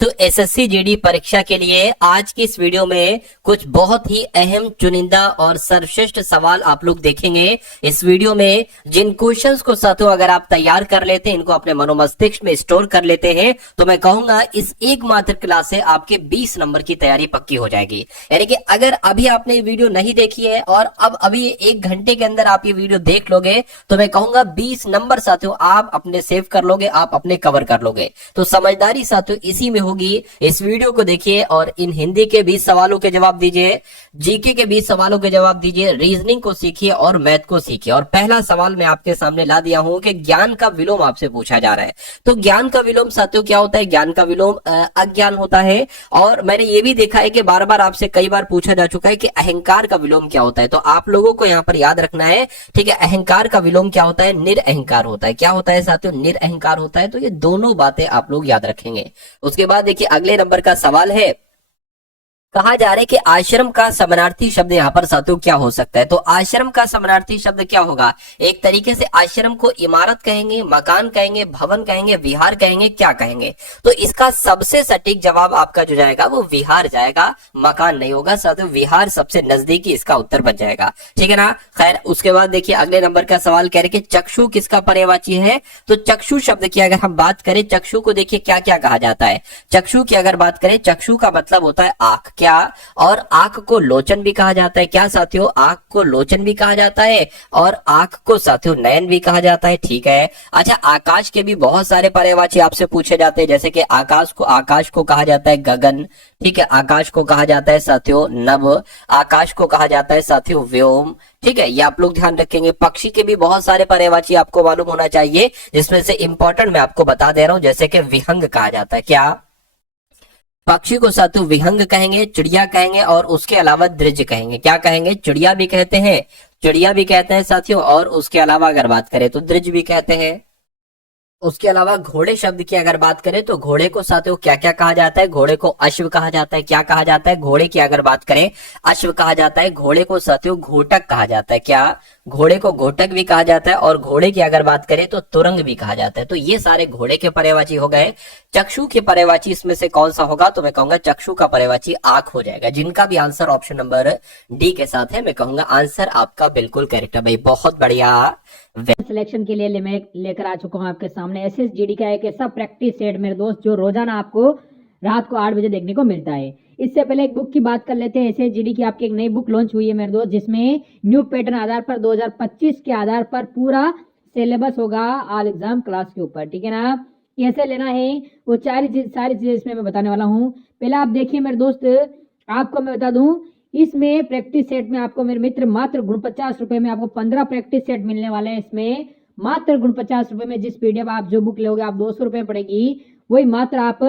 तो SSC GD परीक्षा के लिए आज की इस वीडियो में कुछ बहुत ही अहम चुनिंदा और सर्वश्रेष्ठ सवाल आप लोग देखेंगे। इस वीडियो में जिन क्वेश्चंस को साथियों अगर आप तैयार कर लेते हैं, इनको अपने मनोमस्तिष्क में स्टोर कर लेते हैं, तो मैं कहूंगा इस एकमात्र क्लास से आपके 20 नंबर की तैयारी पक्की हो जाएगी। यानी कि अगर अभी आपने ये वीडियो नहीं देखी है और अब अभी 1 घंटे के अंदर आप ये वीडियो देख लोगे, तो मैं कहूंगा 20 नंबर साथियों आप अपने सेव कर लोगे, आप अपने कवर कर लोगे। तो समझदारी साथियों इसी में होगी। इस वीडियो को देखिए और इन हिंदी के 20 सवालों के जवाब दीजिए, जीके के 20 सवालों के जवाब दीजिए, रीजनिंग को सीखिए और मैथ को सीखिए। और पहला सवाल मैं आपके सामने ला दिया हूं कि ज्ञान का विलोम आपसे पूछा जा रहा है। तो ज्ञान का विलोम साथियों क्या होता है? ज्ञान का विलोम अज्ञान होता है। और मैंने ये भी देखा है कि बार बार आपसे कई बार पूछा जा चुका है कि अहंकार का विलोम क्या होता है। तो आप लोगों को यहां पर याद रखना है, ठीक है। अहंकार का विलोम क्या होता है? निरअहंकार होता है। क्या होता है साथियों? निरअहंकार होता है। तो ये दोनों बातें आप लोग याद रखेंगे। उसके बाद देखिए अगले नंबर का सवाल है, कहा जा रहा है कि आश्रम का समानार्थी शब्द यहाँ पर साथियों क्या हो सकता है? तो आश्रम का समानार्थी शब्द क्या होगा? एक तरीके से आश्रम को इमारत कहेंगे, मकान कहेंगे, भवन कहेंगे, विहार कहेंगे, क्या कहेंगे? तो इसका सबसे सटीक जवाब आपका जो जाएगा वो विहार जाएगा, मकान नहीं होगा साथियों। विहार सबसे नजदीकी इसका उत्तर बन जाएगा, ठीक है ना। खैर उसके बाद देखिए अगले नंबर का सवाल कह रहे कि चक्षु किसका पर्यायवाची है? तो चक्षु शब्द की अगर हम बात करें, चक्षु को देखिए क्या क्या कहा जाता है। चक्षु की अगर बात करें, चक्षु का मतलब होता है आंख। क्या? और आंख को लोचन भी कहा जाता है। क्या साथियों? आंख को लोचन भी कहा जाता है और आंख को साथियों नयन भी कहा जाता है, ठीक है। अच्छा, आकाश के भी बहुत सारे पर्यायवाची आपसे पूछे जाते हैं, जैसे कि आकाश को कहा जाता है गगन, ठीक है। आकाश को कहा जाता है साथियों नभ, आकाश को कहा जाता है साथियों व्योम, ठीक है। ये आप लोग ध्यान रखेंगे। पक्षी के भी बहुत सारे पर्यायवाची आपको मालूम होना चाहिए, जिसमें से इंपॉर्टेंट मैं आपको बता दे रहा हूं, जैसे कि विहंग कहा जाता है। क्या? पक्षी को साथियों विहंग कहेंगे, चिड़िया कहेंगे और उसके अलावा द्विज कहेंगे। क्या कहेंगे? चिड़िया भी कहते हैं, चिड़िया भी कहते हैं साथियों, और उसके अलावा अगर बात करें तो द्विज भी कहते हैं। उसके अलावा घोड़े शब्द की अगर बात करें तो घोड़े को साथियों क्या क्या कहा जाता है? घोड़े को अश्व कहा जाता है। क्या कहा जाता है? घोड़े की अगर बात करें अश्व कहा जाता है। घोड़े को साथियों घोटक कहा जाता है। क्या? घोड़े को घोटक भी कहा जाता है। और घोड़े की अगर बात करें तो तुरंग भी कहा जाता है। तो ये सारे घोड़े के पर्यायवाची हो गए। चक्षु के पर्यायवाची इसमें से कौन सा होगा? तो मैं कहूंगा चक्षु का पर्यायवाची आंख हो जाएगा, जिनका भी आंसर ऑप्शन नंबर डी के साथ है। मैं कहूंगा आंसर आपका बिल्कुल करेक्ट है भाई, बहुत बढ़िया। सिलेक्शन के लिए मैं लेकर आ चुका हूं आपके सामने एसएसजीडी का एक ऐसा प्रैक्टिस सेट मेरे दोस्त जो रोजाना आपको रात को 8 बजे देखने को मिलता है। इससे पहले एक बुक की बात कर लेते हैं। एसएसजीडी की आपकी एक नई बुक लॉन्च हुई है मेरे दोस्त, जिसमें न्यू पैटर्न आधार पर 2025 के आधार पर पूरा सिलेबस होगा ऑल एग्जाम क्लास के ऊपर, ठीक है ना। कैसे लेना है वो सारी चीजें इसमें मैं बताने वाला हूँ। पहले आप देखिए मेरे दोस्त, आपको मैं बता दूं, इसमें प्रैक्टिस सेट में आपको मेरे मित्र मात्र 49 रुपए में आपको 15 प्रैक्टिस सेट मिलने वाले हैं। इसमें मात्र 49 रुपए में जिस पीडीएफ आप जो बुक लोगे आप 200 रुपए पड़ेगी, वही मात्र आप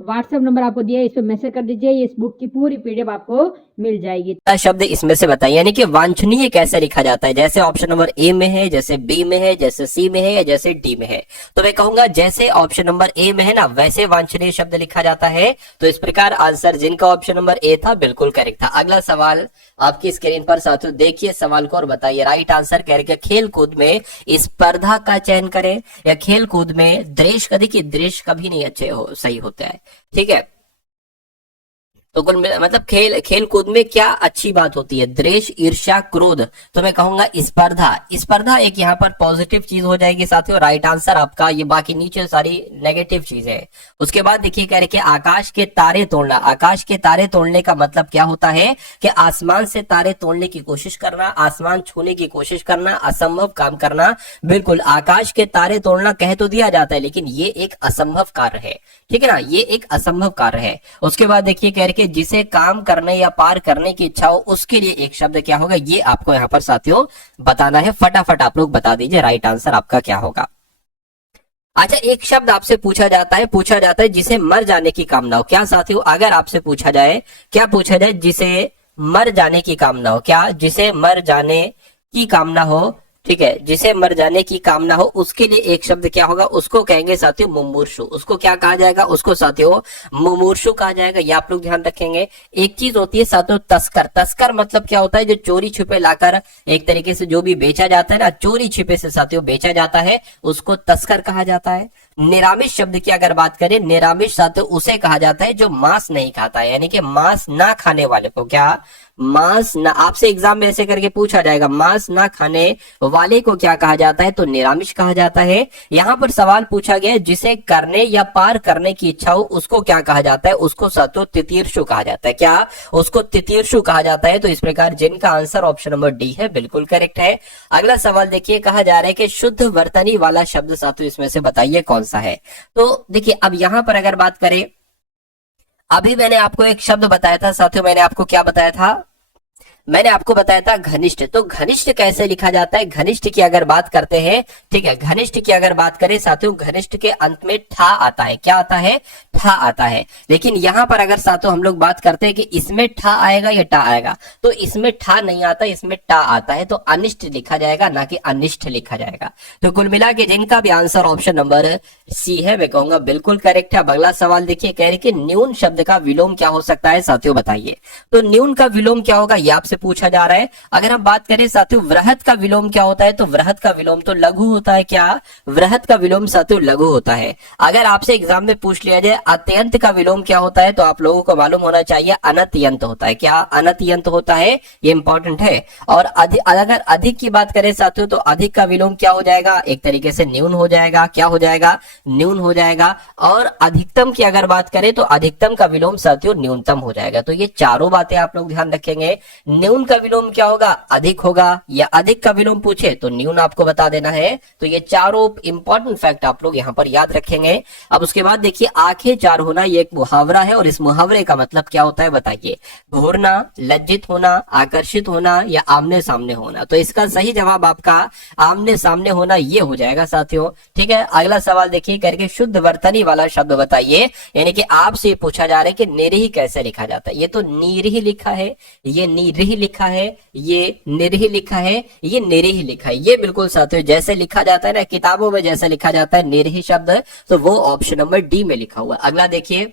व्हाट्सएप नंबर आपको दिया है, इस पर मैसेज कर दीजिए, इस बुक की पूरी पीडीएफ आपको मिल जाएगी। शब्द इसमें से बताइए, यानी कि वांछनीय कैसे लिखा जाता है? जैसे ऑप्शन नंबर ए में है, जैसे बी में है, जैसे सी में है या जैसे डी में है? तो मैं कहूंगा जैसे ऑप्शन नंबर ए में है ना, वैसे वांछनीय शब्द लिखा जाता है। तो इस प्रकार आंसर जिनका ऑप्शन नंबर ए था बिल्कुल करेक्ट था। अगला सवाल आपकी स्क्रीन पर साथियों देखिए सवाल को और बताइए। राइट आंसर कह रहे खेल कूद में स्पर्धा का चयन करें या खेल कूद में दृश्य का। देखिए दृश्य कभी नहीं सही होता है, ठीक है। तो कुल मतलब खेल कूद में क्या अच्छी बात होती है? द्वेष, ईर्ष्या, क्रोध। तो मैं कहूंगा स्पर्धा। स्पर्धा एक यहाँ पर पॉजिटिव चीज हो जाएगी साथियों। राइट आंसर आपका। ये बाकी नीचे सारी नेगेटिव चीज है। उसके बाद देखिए कह रहे कि आकाश के तारे तोड़ना। आकाश के तारे तोड़ने का मतलब क्या होता है? कि आसमान से तारे तोड़ने की कोशिश करना, आसमान छूने की कोशिश करना, असंभव काम करना। बिल्कुल आकाश के तारे तोड़ना कह तो दिया जाता है, लेकिन ये एक असंभव कार्य है, ठीक है ना। ये एक असंभव कार्य है। उसके बाद देखिए कह रहे जिसे काम करने या पार करने की इच्छा हो उसके लिए एक शब्द क्या होगा? ये आपको यहाँ पर साथियों बताना है। फटाफट आप लोग बता दीजिए राइट आंसर आपका क्या होगा। अच्छा, एक शब्द आपसे पूछा जाता है जिसे मर जाने की कामना हो। क्या साथियों? अगर आपसे पूछा जाए, क्या पूछा जाए? जिसे मर जाने की कामना हो। क्या? जिसे मर जाने की कामना हो, ठीक है। जिसे मर जाने की कामना हो उसके लिए एक शब्द क्या होगा? उसको कहेंगे साथियों मुमूर्षु। उसको क्या कहा जाएगा? उसको साथियों मुमूर्षु कहा जाएगा। ये आप लोग ध्यान रखेंगे। एक चीज होती है साथियों तस्कर। तस्कर मतलब क्या होता है? जो चोरी छिपे लाकर एक तरीके से जो भी बेचा जाता है ना, चोरी छिपे से साथियों बेचा जाता है, उसको तस्कर कहा जाता है। निरामिष शब्द की अगर बात करें, निरामिष साथियों उसे कहा जाता है जो मांस नहीं खाता है, यानी कि मांस ना खाने वाले को, क्या मांस ना, आपसे एग्जाम में ऐसे करके पूछा जाएगा, मांस ना खाने वाले को क्या कहा जाता है, तो निरामिष कहा जाता है। यहां पर सवाल पूछा गया है जिसे करने या पार करने की इच्छा हो उसको क्या कहा जाता है, उसको साथियों तितीर्षु कहा जाता है, क्या उसको तितीर्षु कहा जाता है। तो इस प्रकार जिनका आंसर ऑप्शन नंबर डी है बिल्कुल करेक्ट है। अगला सवाल देखिए, कहा जा रहा है कि शुद्ध वर्तनी वाला शब्द साथियों इसमें से बताइए कौन सा है। तो देखिए अब यहां पर अगर बात करें, अभी मैंने आपको एक शब्द बताया था साथियों, मैंने आपको क्या बताया था, मैंने आपको बताया था घनिष्ठ। तो घनिष्ठ कैसे लिखा जाता है, घनिष्ठ की अगर बात करते हैं, ठीक है, घनिष्ठ की अगर बात करें साथियों, घनिष्ठ के अंत में ठा आता है, क्या आता है, ठा आता है। लेकिन यहां पर अगर साथियों हम लोग बात करते हैं कि इसमें ठा आएगा या टा आएगा, तो इसमें ठा नहीं आता, इसमें टा आता है, तो अनिष्ट लिखा जाएगा, ना कि अनिष्ठ लिखा जाएगा। तो कुल मिला के जिनका भी आंसर ऑप्शन नंबर सी है मैं कहूंगा बिल्कुल करेक्ट है। अब अगला सवाल देखिए, कह रहे कि न्यून शब्द का विलोम क्या हो सकता है साथियों बताइए। तो न्यून का विलोम क्या होगा ये आपसे पूछा जा रहा है। अगर हम बात करें साथियों वृहत का विलोम क्या होता है, तो वृहत का विलोम तो लघु होता है, क्या वृहत का विलोम साथियों लघु होता है। अगर आपसे एग्जाम में पूछ लिया जाए अत्यंत का विलोम क्या होता है, तो आप लोगों को मालूम होना चाहिए अनत्यंत होता है, क्या अनत्यंत होता है, ये इंपॉर्टेंट है। और अगर अधिक की बात करें साथियों, तो अधिक का विलोम क्या हो जाएगा, एक तरीके से न्यून हो जाएगा, क्या हो जाएगा, न्यून हो जाएगा। और अधिकतम की अगर बात करें तो अधिकतम का विलोम साथियों न्यूनतम हो जाएगा। तो ये चारों बातें आप लोग ध्यान रखेंगे। न्यून का विलोम क्या होगा, अधिक होगा, या अधिक का विलोम पूछे तो न्यून आपको बता देना है। तो ये चारों इंपॉर्टेंट फैक्ट आप लोग यहाँ पर याद रखेंगे। अब उसके बाद देखिए आंखें चार होना, ये एक मुहावरा है, और इस मुहावरे का मतलब क्या होता है बताइए। घूरना, लज्जित होना, आकर्षित होना, या आमने सामने होना। तो इसका सही जवाब आपका आमने सामने होना ये हो जाएगा साथियों, ठीक है। अगला सवाल देखिए, करके शुद्ध वर्तनी वाला शब्द बताइए, यानी कि आपसे पूछा जा रहा है कि निरीह कैसे लिखा जाता है। ये तो नीरीह लिखा है, ये नीरीह लिखा है, ये निरीह लिखा है, ये निरीह लिखा है। ये बिल्कुल साथियों जैसे लिखा जाता है ना किताबों में, जैसे लिखा जाता है निरीह शब्द, तो वो ऑप्शन नंबर डी में लिखा हुआ है। अगला देखिए,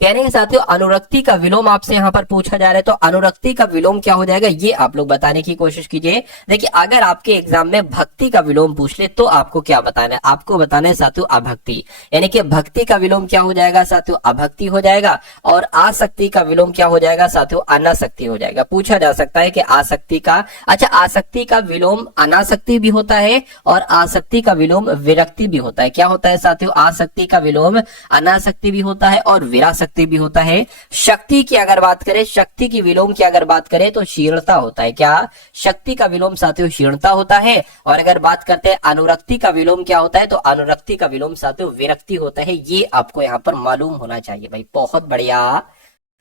कह रहे हैं साथियों अनुरक्ति का विलोम आपसे यहाँ पर पूछा जा रहा है। तो अनुरक्ति का विलोम क्या हो जाएगा ये आप लोग बताने की कोशिश कीजिए। देखिए अगर आपके एग्जाम में भक्ति का विलोम पूछ ले तो आपको क्या बताना है, आपको बताना है साथियों अभक्ति, यानी कि भक्ति का विलोम क्या हो जाएगा साथियों, अभक्ति हो जाएगा। और आसक्ति का विलोम क्या हो जाएगा साथियों, अनासक्ति हो जाएगा। पूछा जा सकता है कि आसक्ति का, अच्छा आसक्ति का विलोम अनासक्ति भी होता है और आसक्ति का विलोम विरक्ति भी होता है। क्या होता है साथियों, आसक्ति का विलोम अनासक्ति भी होता है और विरासक्ति भी होता है। शक्ति की अगर बात करें, शक्ति की विलोम की अगर बात करें तो शीर्णता होता है। क्या शक्ति का विलोम साथियों शीर्णता होता है। और अगर बात करते हैं अनुरक्ति का विलोम क्या होता है, तो अनुरक्ति का विलोम साथियों विरक्ति होता है। ये आपको यहाँ पर मालूम होना चाहिए भाई। बहुत बढ़िया,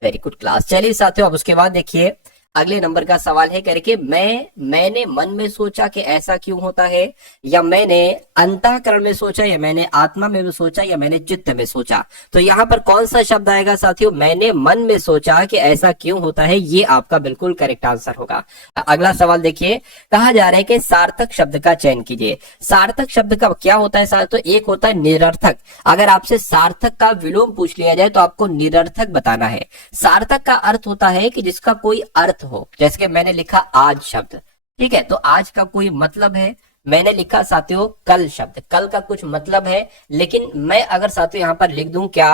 वेरी गुड क्लास। चलिए साथियों अब उसके बाद देखिए अगले नंबर का सवाल है, करके मैंने मन में सोचा कि ऐसा क्यों होता है, या मैंने अंतःकरण में सोचा, या मैंने आत्मा में सोचा, या मैंने चित्त में सोचा। तो यहाँ पर कौन सा शब्द आएगा साथियों, मैंने मन में सोचा कि ऐसा क्यों होता है, ये आपका बिल्कुल करेक्ट आंसर होगा। अगला सवाल देखिए, कहा जा रहा है कि सार्थक शब्द का चयन कीजिए। सार्थक शब्द का क्या होता है साथियों, एक होता है निरर्थक। अगर आपसे सार्थक का विलोम पूछ लिया जाए तो आपको निरर्थक बताना है। सार्थक का अर्थ होता है कि जिसका कोई अर्थ हो, जैसे कि मैंने लिखा आज शब्द, ठीक है, तो आज का कोई मतलब है। मैंने लिखा साथियों कल शब्द, कल का कुछ मतलब है। लेकिन मैं अगर साथियों यहां पर लिख दूं, क्या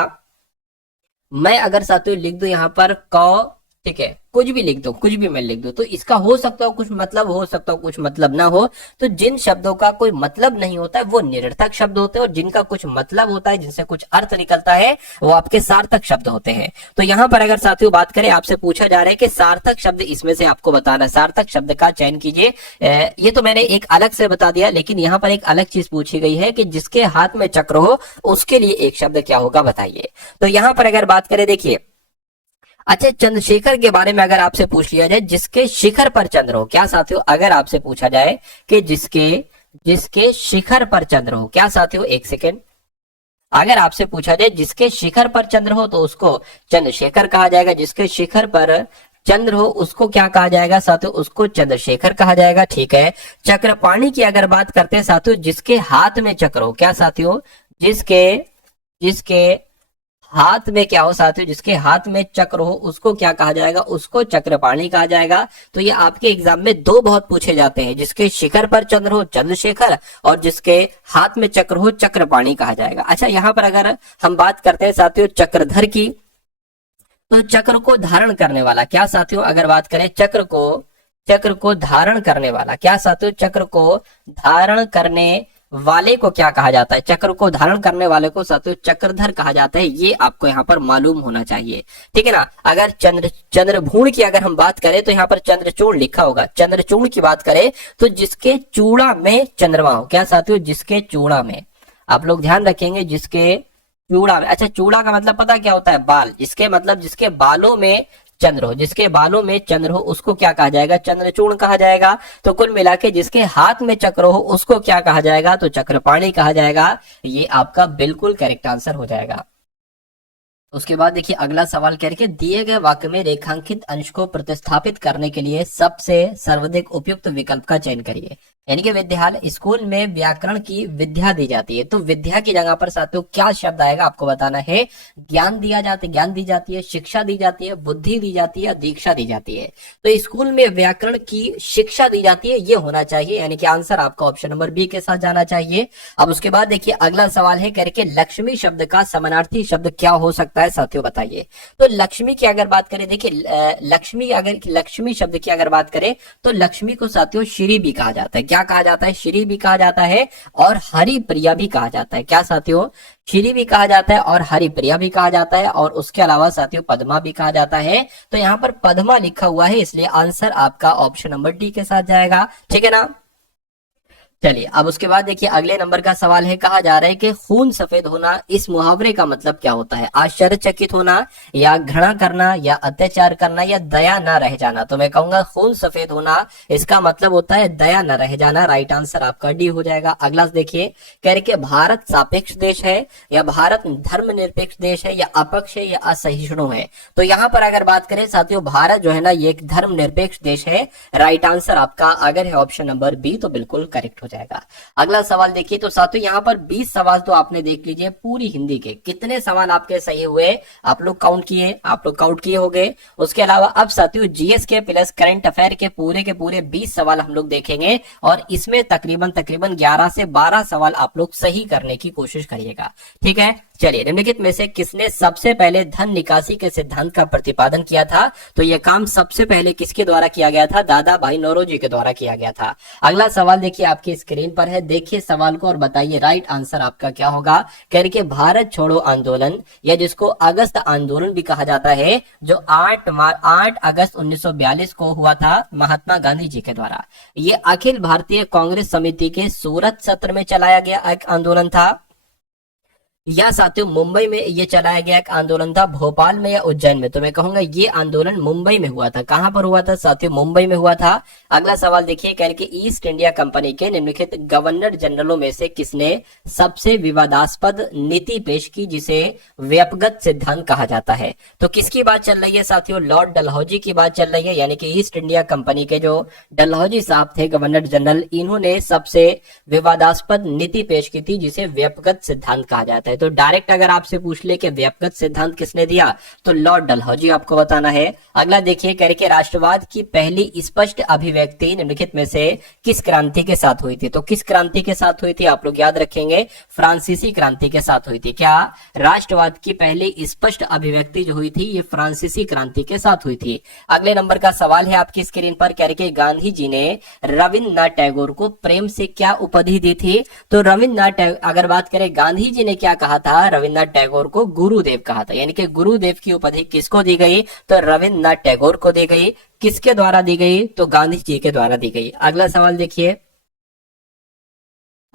मैं अगर साथियों लिख दूं यहां पर क, ठीक है, कुछ भी लिख दो, कुछ भी मैं लिख दूं, तो इसका हो सकता हो कुछ मतलब, हो सकता हो कुछ मतलब ना हो। तो जिन शब्दों का कोई मतलब नहीं होता है वो निरर्थक शब्द होते हैं, और जिनका कुछ मतलब होता है, जिनसे कुछ अर्थ निकलता है, वो आपके सार्थक शब्द होते हैं। तो यहाँ पर अगर साथियों बात करें, आपसे पूछा जा रहा है कि सार्थक शब्द इसमें से आपको बताना है, सार्थक शब्द का चयन कीजिए। ये तो मैंने एक अलग से बता दिया, लेकिन यहाँ पर एक अलग चीज पूछी गई है कि जिसके हाथ में चक्र हो उसके लिए एक शब्द क्या होगा बताइए। तो यहाँ पर अगर बात करें, देखिए अच्छा चंद्रशेखर के बारे में अगर आपसे पूछ लिया जाए, जिसके शिखर पर चंद्र हो, क्या साथियों अगर आपसे पूछा जाए कि जिसके शिखर पर चंद्र हो, क्या साथियों एक सेकेंड, अगर आपसे पूछा जाए जिसके शिखर पर चंद्र हो तो उसको चंद्रशेखर कहा जाएगा। जिसके शिखर पर चंद्र हो उसको क्या कहा जाएगा साथियों, उसको चंद्रशेखर कहा जाएगा, ठीक है। चक्रपाणी की अगर बात करते हैं साथियों, जिसके हाथ में चक्र हो, क्या साथियों जिसके हाथ में क्या हो साथियों, जिसके हाथ में चक्र हो उसको क्या कहा जाएगा, उसको चक्रपाणी कहा जाएगा। तो ये आपके एग्जाम में दो बहुत पूछे जाते हैं, जिसके शिखर पर चंद्र हो चंद्रशेखर, और जिसके हाथ में चक्र हो चक्रपाणी कहा जाएगा। अच्छा, यहाँ पर अगर हम बात करते हैं साथियों चक्रधर की, तो चक्र को धारण करने वाला क्या साथियों, अगर बात करें चक्र को धारण करने वाला क्या साथियों, चक्र को धारण करने वाले को क्या कहा जाता है, चक्र को धारण करने वाले को साथियों चक्रधर कहा जाता है। ये आपको यहाँ पर मालूम होना चाहिए, ठीक है ना। अगर चंद्रभूण की अगर हम बात करें तो यहाँ पर चंद्रचूड़ लिखा होगा। चंद्रचूड़ की बात करें तो जिसके चूड़ा में चंद्रमा हो, क्या साथियों, जिसके चूड़ा में, आप लोग ध्यान रखेंगे, जिसके चूड़ा में। अच्छा, चूड़ा का मतलब पता क्या होता है, बाल, जिसके मतलब जिसके बालों में चंद्र हो, जिसके बालों में चंद्र हो उसको क्या कहा जाएगा, चंद्रचूड़ कहा जाएगा। तो कुल मिला के जिसके हाथ में चक्र हो उसको क्या कहा जाएगा, तो चक्रपाणी कहा जाएगा। ये आपका बिल्कुल करेक्ट आंसर हो जाएगा। उसके बाद देखिए अगला सवाल कह रहे दिए गए वाक्य में रेखांकित अंश को प्रतिस्थापित करने के लिए सबसे सर्वाधिक उपयुक्त विकल्प का चयन करिए। यानी कि विद्यालय स्कूल में व्याकरण की विद्या दी जाती है, तो विद्या की जगह पर साथियों क्या शब्द आएगा आपको बताना है। ज्ञान दी जाती है, शिक्षा दी जाती है, बुद्धि दी जाती है, दीक्षा दी जाती है। तो स्कूल में व्याकरण की शिक्षा दी जाती है, ये होना चाहिए, यानी कि आंसर आपका ऑप्शन नंबर बी के साथ जाना चाहिए। अब उसके बाद देखिए अगला सवाल है कह रहे लक्ष्मी शब्द का समानार्थी शब्द क्या हो सकता है साथियों, बताइए। तो लक्ष्मी की अगर बात करें, देखिए लक्ष्मी शब्द की अगर बात करें तो लक्ष्मी को साथियों श्री भी कहा जाता है। क्या कहा जाता है, श्री भी कहा जाता है और हरिप्रिया भी कहा जाता है। क्या साथियों, श्री भी कहा जाता है और हरिप्रिया भी कहा जाता है, और उसके अलावा साथियों पद्मा भी कहा जाता है। तो यहाँ पर पद्मा लिखा हुआ है, इसलिए आंसर आपका ऑप्शन नंबर डी के साथ जाएगा, ठीक है ना। चलिए अब उसके बाद देखिए अगले नंबर का सवाल है, कहा जा रहा है कि खून सफेद होना, इस मुहावरे का मतलब क्या होता है। आश्चर्यचकित होना, या घृणा करना, या अत्याचार करना, या दया न रह जाना। तो मैं कहूंगा खून सफेद होना, इसका मतलब होता है दया न रह जाना। राइट आंसर आपका डी हो जाएगा। अगला देखिए कह रहे कि भारत सापेक्ष देश है, या भारत धर्मनिरपेक्ष देश है, या अपक्ष है, या असहिष्णु है। तो यहाँ पर अगर बात करें साथियों, भारत जो है ना ये एक धर्मनिरपेक्ष देश है। राइट आंसर आपका अगर है ऑप्शन नंबर बी तो बिल्कुल करेक्ट हो जाएगा। अगला सवाल देखिए, तो साथियों यहाँ पर 20 सवाल तो आपने देख लीजिए पूरी हिंदी के। कितने सवाल आपके सही हुए आप लोग काउंट किए होंगे। उसके अलावा अब साथियों जीएस के प्लस करंट अफेयर के पूरे 20 सवाल हम लोग देखेंगे, और इसमें तकरीबन 11 से 12 सवाल आप लोग सही करने की कोशिश करिएगा, ठीक है। चलिए, निम्नलिखित में से किसने सबसे पहले धन निकासी के सिद्धांत का प्रतिपादन किया था। तो यह काम सबसे पहले किसके द्वारा किया गया था, दादा भाई नौरोजी के द्वारा किया गया था। अगला सवाल देखिए आपकी स्क्रीन पर है, देखिए सवाल को और बताइए राइट आंसर आपका क्या होगा। कह रहे भारत छोड़ो आंदोलन, या जिसको अगस्त आंदोलन भी कहा जाता है, जो 8 अगस्त 1942 को हुआ था महात्मा गांधी जी के द्वारा। ये अखिल भारतीय कांग्रेस समिति के सूरत सत्र में चलाया गया एक आंदोलन था, या साथियों मुंबई में ये चलाया गया एक आंदोलन था, भोपाल में या उज्जैन में। तो मैं कहूंगा ये आंदोलन मुंबई में हुआ था। कहां पर हुआ था साथियों, मुंबई में हुआ था। अगला सवाल देखिए कह रहे ईस्ट इंडिया कंपनी के निम्नलिखित गवर्नर जनरलों में से किसने सबसे विवादास्पद नीति पेश की, जिसे व्यक्तिगत सिद्धांत कहा जाता है। तो किसकी बात चल रही है साथियों, लॉर्ड डलहौजी की बात चल रही है। यानी कि ईस्ट इंडिया कंपनी के जो डलहौजी साहब थे गवर्नर जनरल, इन्होंने सबसे विवादास्पद नीति पेश की थी, जिसे व्यक्तिगत सिद्धांत कहा जाता है। तो डायरेक्ट अगर आपसे पूछ ले कि व्यक्तिगत सिद्धांत किसने दिया, तो लॉर्ड डलहौजी आपको बताना है। अगला देखिए कह रहे राष्ट्रवाद की पहली स्पष्ट अभिव्यक्ति निम्नलिखित में से किस क्रांति के साथ हुई थी। तो किस क्रांति के साथ हुई थी आप लोग याद रखेंगे, फ्रांसीसी क्रांति के साथ हुई थी। क्या राष्ट्रवाद की पहली स्पष्ट अभिव्यक्ति जो हुई थी ये फ्रांसीसी क्रांति के साथ हुई थी। अगले नंबर का सवाल है आपकी स्क्रीन पर, कह रहे गांधी जी ने रविन्द्रनाथ टैगोर को प्रेम से क्या उपाधि दी थी। तो रविन्द्रनाथ टैगोर अगर बात करें, गांधी जी ने क्या कहा था, रविन्द्रनाथ टैगोर को गुरुदेव कहा था। यानी कि गुरुदेव की उपाधि किसको दी गई, तो रविन्द्रनाथ टैगोर को दी गई। किसके द्वारा दी गई, तो गांधी जी के द्वारा दी गई। अगला सवाल देखिए,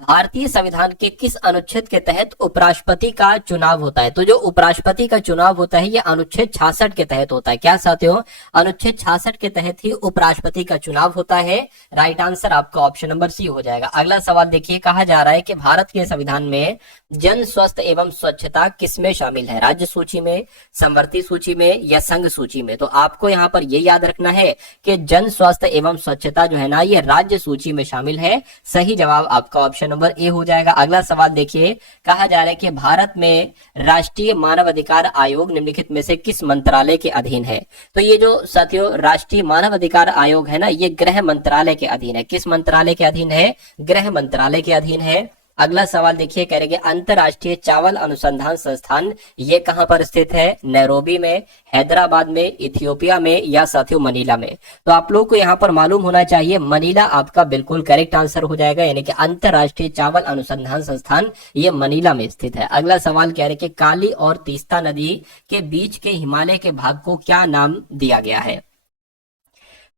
भारतीय संविधान के किस अनुच्छेद के तहत उपराष्ट्रपति का चुनाव होता है। तो जो उपराष्ट्रपति का चुनाव होता है ये अनुच्छेद 66 के तहत होता है। क्या साथियों, अनुच्छेद 66 के तहत ही उपराष्ट्रपति का चुनाव होता है। राइट आंसर आपका ऑप्शन नंबर सी हो जाएगा। अगला सवाल देखिए, कहा जा रहा है कि भारत के संविधान में जन स्वास्थ्य एवं स्वच्छता किसमें शामिल है, राज्य सूची में, समवर्ती सूची में, या संघ सूची में। तो आपको यहाँ पर ये याद रखना है कि जन स्वास्थ्य एवं स्वच्छता जो है ना ये राज्य सूची में शामिल है। सही जवाब आपका ऑप्शन ऑप्शन नंबर ए हो जाएगा। अगला सवाल देखिए, कहा जा रहा है कि भारत में राष्ट्रीय मानव अधिकार आयोग निम्नलिखित में से किस मंत्रालय के अधीन है। तो ये जो साथियों राष्ट्रीय मानव अधिकार आयोग है ना, ये गृह मंत्रालय के अधीन है। किस मंत्रालय के अधीन है? गृह मंत्रालय के अधीन है। अगला सवाल देखिए, कह रहे हैं अंतरराष्ट्रीय चावल अनुसंधान संस्थान ये कहां पर स्थित है? नैरोबी में, हैदराबाद में, इथियोपिया में या साथियों मनीला में। तो आप लोग को यहां पर मालूम होना चाहिए मनीला आपका बिल्कुल करेक्ट आंसर हो जाएगा, यानी कि अंतरराष्ट्रीय चावल अनुसंधान संस्थान ये मनीला में स्थित है। अगला सवाल कह रहे हैं कि काली और तीस्ता नदी के बीच के हिमालय के भाग को क्या नाम दिया गया है।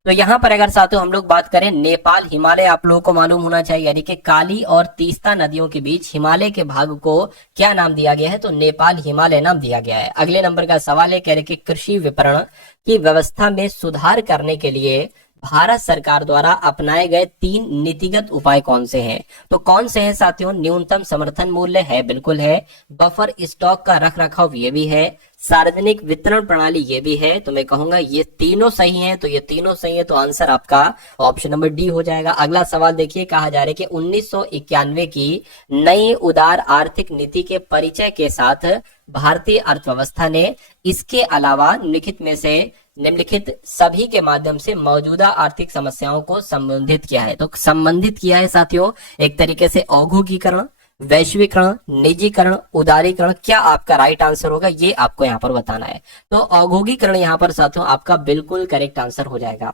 तो यहाँ पर अगर साथियों हम लोग बात करें नेपाल हिमालय, आप लोगों को मालूम होना चाहिए, यानी कि काली और तीस्ता नदियों के बीच हिमालय के भाग को क्या नाम दिया गया है? तो नेपाल हिमालय नाम दिया गया है। अगले नंबर का सवाल है, कह रहे कि कृषि विपणन की व्यवस्था में सुधार करने के लिए भारत सरकार द्वारा अपनाए गए 3 नीतिगत उपाय कौन से हैं? तो कौन से हैं साथियों? न्यूनतम समर्थन मूल्य है, बिल्कुल है। बफर स्टॉक का रख रखाव ये भी है। सार्वजनिक वितरण प्रणाली ये भी है। तो मैं कहूंगा ये तीनों सही हैं। तो ये तीनों सही है, तो आंसर आपका ऑप्शन नंबर डी हो जाएगा। अगला सवाल देखिए, कहा जा रहा है कि 1991 की नई उदार आर्थिक नीति के परिचय के साथ भारतीय अर्थव्यवस्था ने इसके अलावा निम्नलिखित सभी के माध्यम से मौजूदा आर्थिक समस्याओं को संबोधित किया है। तो संबंधित किया है साथियों एक तरीके से औद्योगिकरण, वैश्वीकरण, निजीकरण, उदारीकरण। क्या आपका राइट आंसर होगा ये आपको यहाँ पर बताना है। तो औद्योगिकरण यहाँ पर साथियों आपका बिल्कुल करेक्ट आंसर हो जाएगा।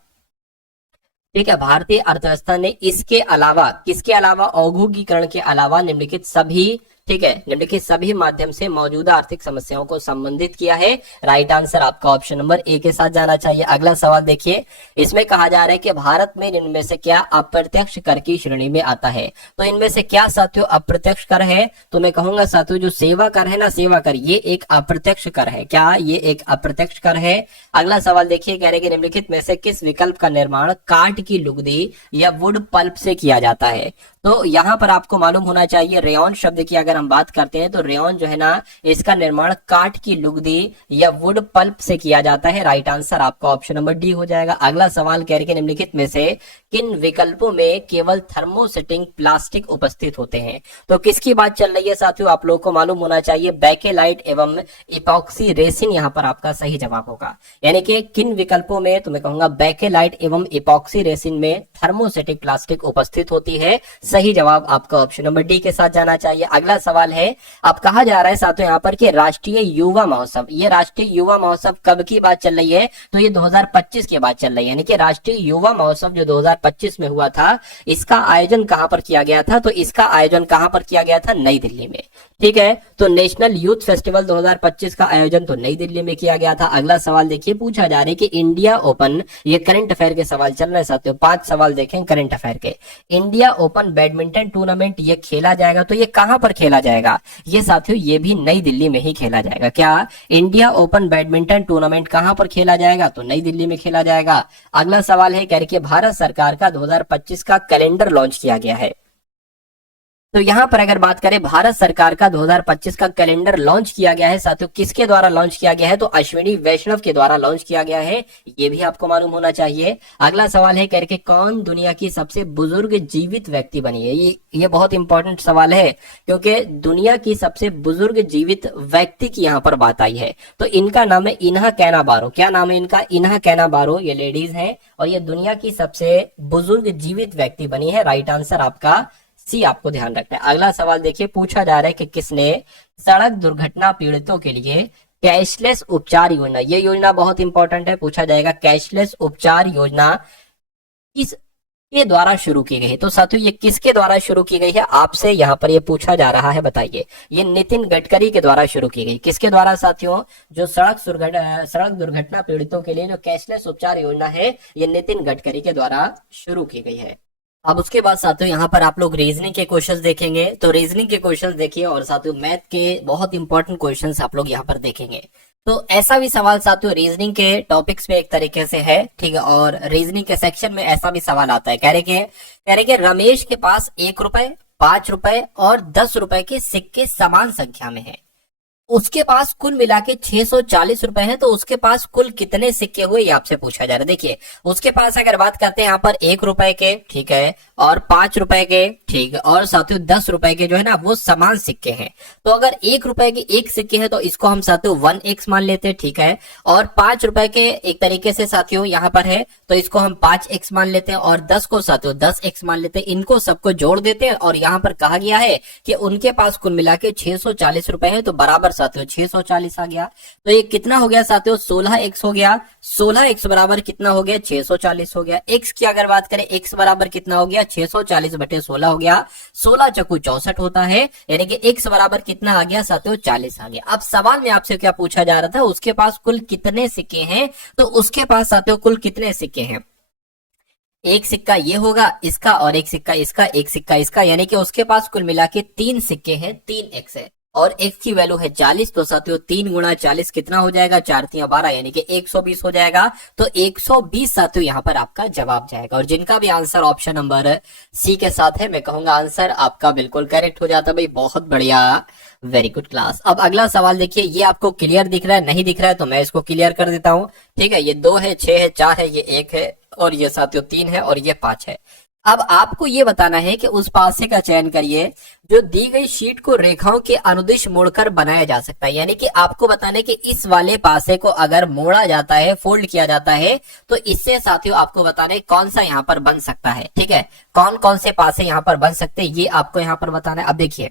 ठीक है, भारतीय अर्थव्यवस्था ने इसके अलावा, किसके अलावा? औद्योगिकरण के अलावा निम्नलिखित सभी, ठीक है, निम्नलिखित सभी माध्यम से मौजूदा आर्थिक समस्याओं को संबंधित किया है। राइट आंसर आपका ऑप्शन नंबर ए के साथ जाना चाहिए। अगला सवाल देखिए, इसमें कहा जा रहा है कि भारत में इनमें से क्या अप्रत्यक्ष कर की श्रेणी में आता है। तो इनमें से क्या साथियों अप्रत्यक्ष कर है? तो मैं कहूंगा साथियों जो सेवा कर है ना, सेवा कर, ये एक अप्रत्यक्ष कर है। क्या ये एक अप्रत्यक्ष कर है? अगला सवाल देखिए, कह रहे कि निम्नलिखित में से किस विकल्प का निर्माण काठ की लुगदी या वुड पल्प से किया जाता है। तो यहाँ पर आपको मालूम होना चाहिए रेयॉन शब्द की अगर हम बात करते हैं तो रेयॉन जो है ना, इसका निर्माण काठ की लुगदी या वुड पल्प से किया जाता है। राइट आंसर आपका ऑप्शन नंबर डी हो जाएगा। अगला सवाल कह रहे हैं निम्नलिखित में से किन विकल्पों में केवल थर्मोसेटिंग प्लास्टिक उपस्थित होते हैं। तो किसकी बात चल रही है साथियों? आप लोगों को मालूम होना चाहिए बेकेलाइट एवं इपॉक्सी रेसिन यहाँ पर आपका सही जवाब होगा। यानी कि किन विकल्पों में? तो मैं कहूंगा बेकेलाइट एवं इपॉक्सी रेसिन में थर्मोसेटिक प्लास्टिक उपस्थित होती है। सही जवाब आपका ऑप्शन नंबर डी के साथ जाना चाहिए। अगला सवाल है, अब कहा जा रहा है साथियों यहाँ पर कि राष्ट्रीय युवा महोत्सव, ये राष्ट्रीय युवा महोत्सव कब की बात चल रही है? तो ये 2025 की बात चल रही है। यानी कि राष्ट्रीय युवा महोत्सव जो 2025 में हुआ था, इसका आयोजन कहां पर किया गया था? तो इसका आयोजन कहां पर किया गया था? नई दिल्ली में। ठीक है, तो नेशनल यूथ फेस्टिवल 2025 का आयोजन तो नई दिल्ली में किया गया था। अगला सवाल देखिए, पूछा जा रहा है कि इंडिया ओपन, ये करंट अफेयर के सवाल चल रहे हैं साथियों, 5 सवाल देखें करंट अफेयर के। इंडिया ओपन बैडमिंटन टूर्नामेंट ये खेला जाएगा, तो ये कहां पर खेला जाएगा? ये साथियों ये भी नई दिल्ली में ही खेला जाएगा। क्या इंडिया ओपन बैडमिंटन टूर्नामेंट कहां पर खेला जाएगा? तो नई दिल्ली में खेला जाएगा। अगला सवाल है, कह रही कि भारत सरकार का 2025 का कैलेंडर लॉन्च किया गया है। तो यहां पर अगर बात करें भारत सरकार का 2025 का कैलेंडर लॉन्च किया गया है साथियों, किसके द्वारा लॉन्च किया गया है? तो अश्विनी वैष्णव के द्वारा लॉन्च किया गया है। ये भी आपको मालूम होना चाहिए। अगला सवाल है, करके कौन दुनिया की सबसे बुजुर्ग जीवित व्यक्ति बनी है? ये बहुत इंपॉर्टेंट सवाल है, क्योंकि दुनिया की सबसे बुजुर्ग जीवित व्यक्ति की यहाँ पर बात आई है। तो इनका नाम है इन्हा कैना बारो। क्या नाम है इनका? इन्हा कैना बारो। ये लेडीज है और ये दुनिया की सबसे बुजुर्ग जीवित व्यक्ति बनी है। राइट आंसर आपका सी आपको ध्यान रखना है। अगला सवाल देखिए, पूछा जा रहा है कि किसने सड़क दुर्घटना पीड़ितों के लिए कैशलेस उपचार योजना, ये योजना बहुत इंपॉर्टेंट है, पूछा जाएगा कैशलेस उपचार योजना किसके द्वारा शुरू की गई है। तो साथियों ये किसके द्वारा शुरू की गई है? आपसे यहाँ पर ये पूछा जा रहा है, बताइए। ये नितिन गडकरी के द्वारा शुरू की गई। किसके द्वारा साथियों? जो सड़क दुर्घटना पीड़ितों के लिए जो कैशलेस उपचार योजना है, ये नितिन गडकरी के द्वारा शुरू की गई है। अब उसके बाद साथियों यहाँ पर आप लोग रीजनिंग के क्वेश्चंस देखेंगे। तो रीजनिंग के क्वेश्चंस देखिए और साथियों मैथ के बहुत इंपॉर्टेंट क्वेश्चंस आप लोग यहाँ पर देखेंगे। तो ऐसा भी सवाल साथियों रीजनिंग के टॉपिक्स में एक तरीके से है, ठीक है, और रीजनिंग के सेक्शन में ऐसा भी सवाल आता है। कह रहे कि रमेश के पास 1 रुपए, 5 रुपए और 10 रुपए के सिक्के समान संख्या में है। उसके पास कुल मिला के 640 रुपए है, तो उसके पास कुल कितने सिक्के हुए ये आपसे पूछा जा रहा है। देखिए उसके पास अगर बात करते हैं यहाँ पर 1 रुपए के, ठीक है, और 5 रुपए के, ठीक है, और साथियों 10 रुपए के जो है ना वो समान सिक्के हैं। तो अगर 1 रुपए के एक सिक्के है तो इसको हम साथियों 1x मान लेते हैं, ठीक है, और 5 रुपए के एक तरीके से साथियों यहाँ पर है तो इसको हम 5x मान लेते हैं, और 10 को साथियों 10x मान लेते हैं। इनको सबको जोड़ देते हैं और यहाँ पर कहा गया है कि उनके पास कुल मिला के 640 रुपए है, तो बराबर साथियों 640 आ गया। तो ये कितना हो गया साथियों, 16x हो गया। 16x बराबर कितना हो गया, 640 हो गया। x की अगर बात करें, x बराबर कितना हो गया, 640 बटे 16 हो गया। 16 चक्कू 64 होता है, यानी कि x बराबर कितना आ गया साथियों, 40 आ गया। अब सवाल में आपसे क्या पूछा जा रहा था, उसके पास कुल कितने सिक्के हैं, तो उसके पास साथियों कुल कितने सिक्के हैं। एक सिक्का ये होगा इसका, और एक सिक्का इसका, एक सिक्का इसका, यानी कि उसके पास कुल मिला के 3 सिक्के हैं, 3x है, और x की वैल्यू है 40। तो साथियों 3 गुणा 40 कितना हो जाएगा, 4 तिया 12, यानी कि 120 हो जाएगा। तो 120 साथियों यहाँ पर आपका जवाब जाएगा। और जिनका भी आंसर ऑप्शन नंबर सी के साथ है, मैं कहूंगा आंसर आपका बिल्कुल करेक्ट हो जाता। भाई बहुत बढ़िया, वेरी गुड क्लास। अब अगला सवाल देखिए, ये आपको क्लियर दिख रहा है, नहीं दिख रहा है तो मैं इसको क्लियर कर देता हूं, ठीक है। ये 2 है, 6 है, 4 है, ये 1 है, और ये साथियों 3 है, और ये 5 है। अब आपको ये बताना है कि उस पासे का चयन करिए जो दी गई शीट को रेखाओं के अनुदिश मोड़कर बनाया जा सकता है। यानी कि आपको बताना है कि इस वाले पासे को अगर मोड़ा जाता है, फोल्ड किया जाता है, तो इससे साथियों आपको बताना है कौन सा यहाँ पर बन सकता है, ठीक है। कौन कौन से पासे यहाँ पर बन सकते हैं ये आपको यहाँ पर बताना है। अब देखिए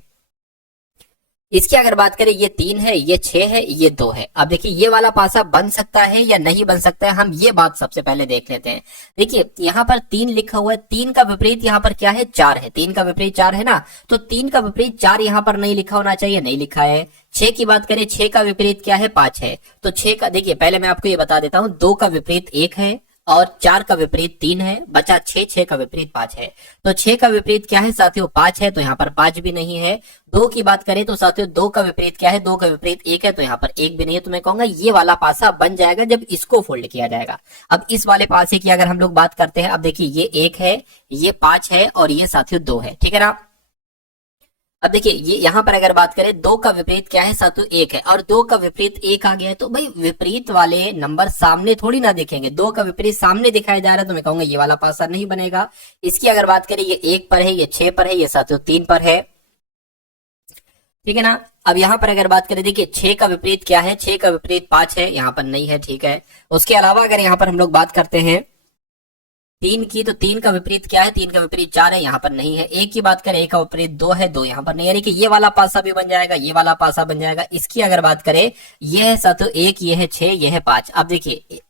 इसकी अगर बात करें, ये 3 है, ये 6 है, ये 2 है। अब देखिए ये वाला पासा बन सकता है या नहीं बन सकता है, हम ये बात सबसे पहले देख लेते हैं। देखिए यहाँ पर 3 लिखा हुआ है, 3 का विपरीत यहाँ पर क्या है, 4 है। 3 का विपरीत 4 है ना, तो 3 का विपरीत 4 यहाँ पर नहीं लिखा होना चाहिए, नहीं लिखा है। 6 की बात करें, 6 का विपरीत क्या है, 5 है। तो 6 का देखिए पहले मैं आपको ये बता देता हूं, 2 का विपरीत 1 है, और 4 का विपरीत 3 है, बचा 6, 6 का विपरीत 5 है। तो 6 का विपरीत क्या है साथियों, 5 है, तो यहाँ पर 5 भी नहीं है। 2 की बात करें तो साथियों 2 का विपरीत क्या है, 2 का विपरीत 1 है, तो यहाँ पर 1 भी नहीं है। तो मैं कहूंगा ये वाला पासा बन जाएगा जब इसको फोल्ड किया जाएगा। अब इस वाले पासे की अगर हम लोग बात करते हैं, अब देखिए ये 1 है, ये 5 है, और ये साथियों 2 है, ठीक है ना। अब देखिए ये यहाँ पर अगर बात करें, 2 का विपरीत क्या है साथियों, 1 है, और 2 का विपरीत 1 आ गया है। तो भाई विपरीत वाले नंबर सामने थोड़ी ना दिखेंगे, 2 का विपरीत सामने दिखाया जा रहा है, तो मैं कहूंगा ये वाला पासा नहीं बनेगा। इसकी अगर बात करें, ये 1 पर है, ये 6 पर है, ये साथियों 3 पर है, ठीक है ना। अब यहाँ पर अगर बात करें, देखिए 6 का विपरीत क्या है, 6 का विपरीत 5 है, यहाँ पर नहीं है, ठीक है। उसके अलावा अगर यहाँ पर हम लोग बात करते हैं 3 की, तो 3 का विपरीत क्या है, 3 का विपरीत 4 है, यहाँ पर नहीं है। 1 की बात करें, 1 का विपरीत 2 है, 2 यहाँ पर नहीं, यानी कि ये वाला पासा भी बन जाएगा, ये वाला पासा बन जाएगा। इसकी अगर बात करें, ये है साथियों 1, ये है 6, ये है 5। अब देखिए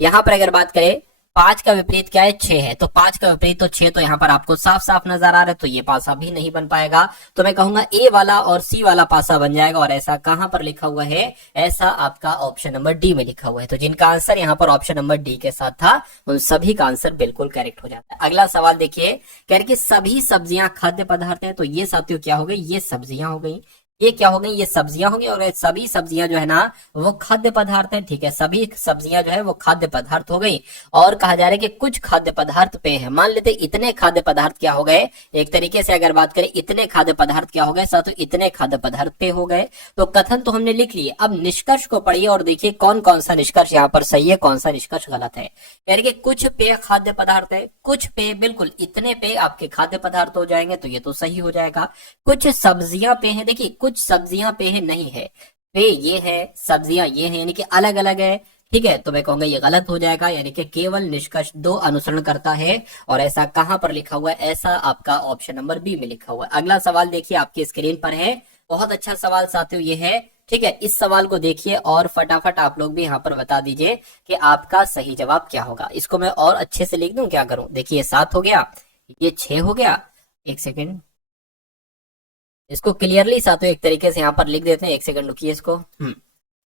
यहाँ पर अगर बात करें, 5 का विपरीत क्या है, 6 है, तो 5 का विपरीत तो 6, तो यहाँ पर आपको साफ साफ नजर आ रहा है, तो ये पासा भी नहीं बन पाएगा। तो मैं कहूंगा ए वाला और सी वाला पासा बन जाएगा। और ऐसा कहां पर लिखा हुआ है, ऐसा आपका ऑप्शन नंबर डी में लिखा हुआ है। तो जिनका आंसर यहाँ पर ऑप्शन नंबर डी के साथ था, उन सभी का आंसर बिल्कुल करेक्ट हो जाता है। अगला सवाल देखिए, कह रहे कि सभी सब्जियां खाद्य पदार्थ है। तो ये साथियों क्या हो गई, ये सब्जियां हो गई, ये क्या हो गई, ये सब्जियां होंगी, और सभी सब्जियां जो है ना वो खाद्य पदार्थ है, ठीक है। सभी सब्जियां जो है वो खाद्य पदार्थ हो गई। और कहा जा रहा है कि कुछ खाद्य पदार्थ पे है, मान लेते इतने खाद्य पदार्थ क्या हो गए, एक तरीके से अगर बात करें इतने खाद्य पदार्थ क्या हो गए साथ, इतने खाद्य पदार्थ पे हो गए। तो कथन तो हमने लिख लिए, अब निष्कर्ष को पढ़िए और देखिए कौन कौन सा निष्कर्ष यहाँ पर सही है, कौन सा निष्कर्ष गलत है। यानी कि कुछ पेय खाद्य पदार्थ है, कुछ पेय बिल्कुल इतने पेय आपके खाद्य पदार्थ हो जाएंगे, तो ये तो सही हो जाएगा। कुछ सब्जियां पे है, देखिए कुछ सब्जियां पे है नहीं है, पे ये है, सब्जियां ये है, यानी कि अलग अलग है, ठीक है। तो मैं कहूंगा ये गलत हो जाएगा, यानी कि केवल निष्कर्ष 2 अनुसरण करता है। और ऐसा कहां पर लिखा हुआ है, ऐसा आपका ऑप्शन नंबर बी में लिखा हुआ है। अगला सवाल देखिए आपकी स्क्रीन पर है, बहुत अच्छा सवाल साथियों ये है, ठीक है। इस सवाल को देखिए और फटाफट आप लोग भी यहाँ पर बता दीजिए कि आपका सही जवाब क्या होगा। इसको मैं और अच्छे से लिख दूं, क्या करूं, देखिए 7 हो गया, ये 6 हो गया, एक सेकेंड, इसको क्लियरली साथियों एक तरीके से यहाँ पर लिख देते हैं, एक सेकंड रुकिए इसको।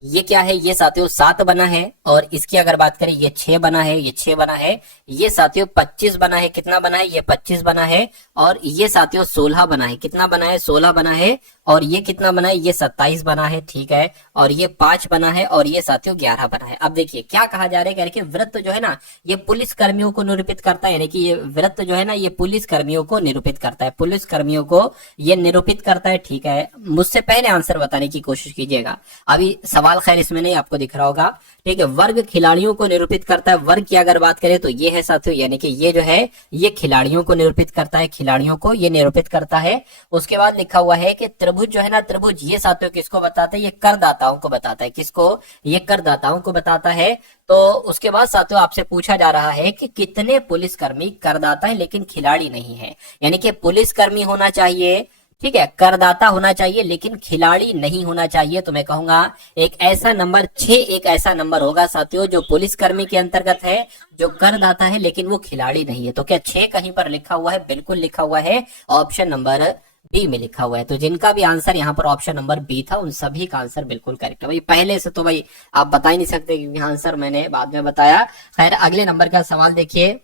ये क्या है, ये साथियों 7 बना है, और इसकी अगर बात करें ये 6 बना है, ये 6 बना है, ये साथियों 25 बना है, कितना बना है, ये 25 बना है, और ये साथियों 16 बना है, कितना बना है, 16 बना है, और ये कितना बना है, ये 27 बना है, ठीक है, और ये 5 बना है, और ये साथियों 11 बना है। अब देखिए क्या कहा जा रहा है कि वृत्त जो है ना ये पुलिस कर्मियों को निरूपित करता है, यानी कि ये वृत्त जो है ना ये पुलिस कर्मियों को निरूपित करता है, पुलिस कर्मियों को ये निरूपित करता है, ठीक है। मुझसे पहले आंसर बताने की कोशिश कीजिएगा, अभी सवाल खैर इसमें नहीं आपको दिख रहा होगा, ठीक है। वर्ग खिलाड़ियों को निरूपित करता है, वर्ग की अगर बात करें तो ये है साथियों, यानी कि ये जो है ये खिलाड़ियों को निरूपित करता है, खिलाड़ियों को ये निरूपित करता है। उसके बाद लिखा हुआ है कि त्रिभुज जो है ना, त्रिभुज ये साथियों किसको बताता है, ये करदाताओं को बताता है, किसको, ये करदाताओं को बताता है। तो उसके बाद साथियों आपसे पूछा जा रहा है कि कितने पुलिसकर्मी करदाता है लेकिन खिलाड़ी नहीं है, यानी कि पुलिसकर्मी होना चाहिए, ठीक है, करदाता होना चाहिए लेकिन खिलाड़ी नहीं होना चाहिए। तो मैं कहूंगा एक ऐसा नंबर 6 एक ऐसा नंबर होगा साथियों जो पुलिसकर्मी के अंतर्गत है, जो करदाता है लेकिन वो खिलाड़ी नहीं है। तो क्या 6 कहीं पर लिखा हुआ है, बिल्कुल लिखा हुआ है, ऑप्शन नंबर बी में लिखा हुआ है। तो जिनका भी आंसर यहाँ पर ऑप्शन नंबर बी था उन सभी का आंसर बिल्कुल करेक्ट है। भाई पहले से तो भाई आप बता ही नहीं सकते क्योंकि आंसर मैंने बाद में बताया। खैर अगले नंबर का सवाल देखिए,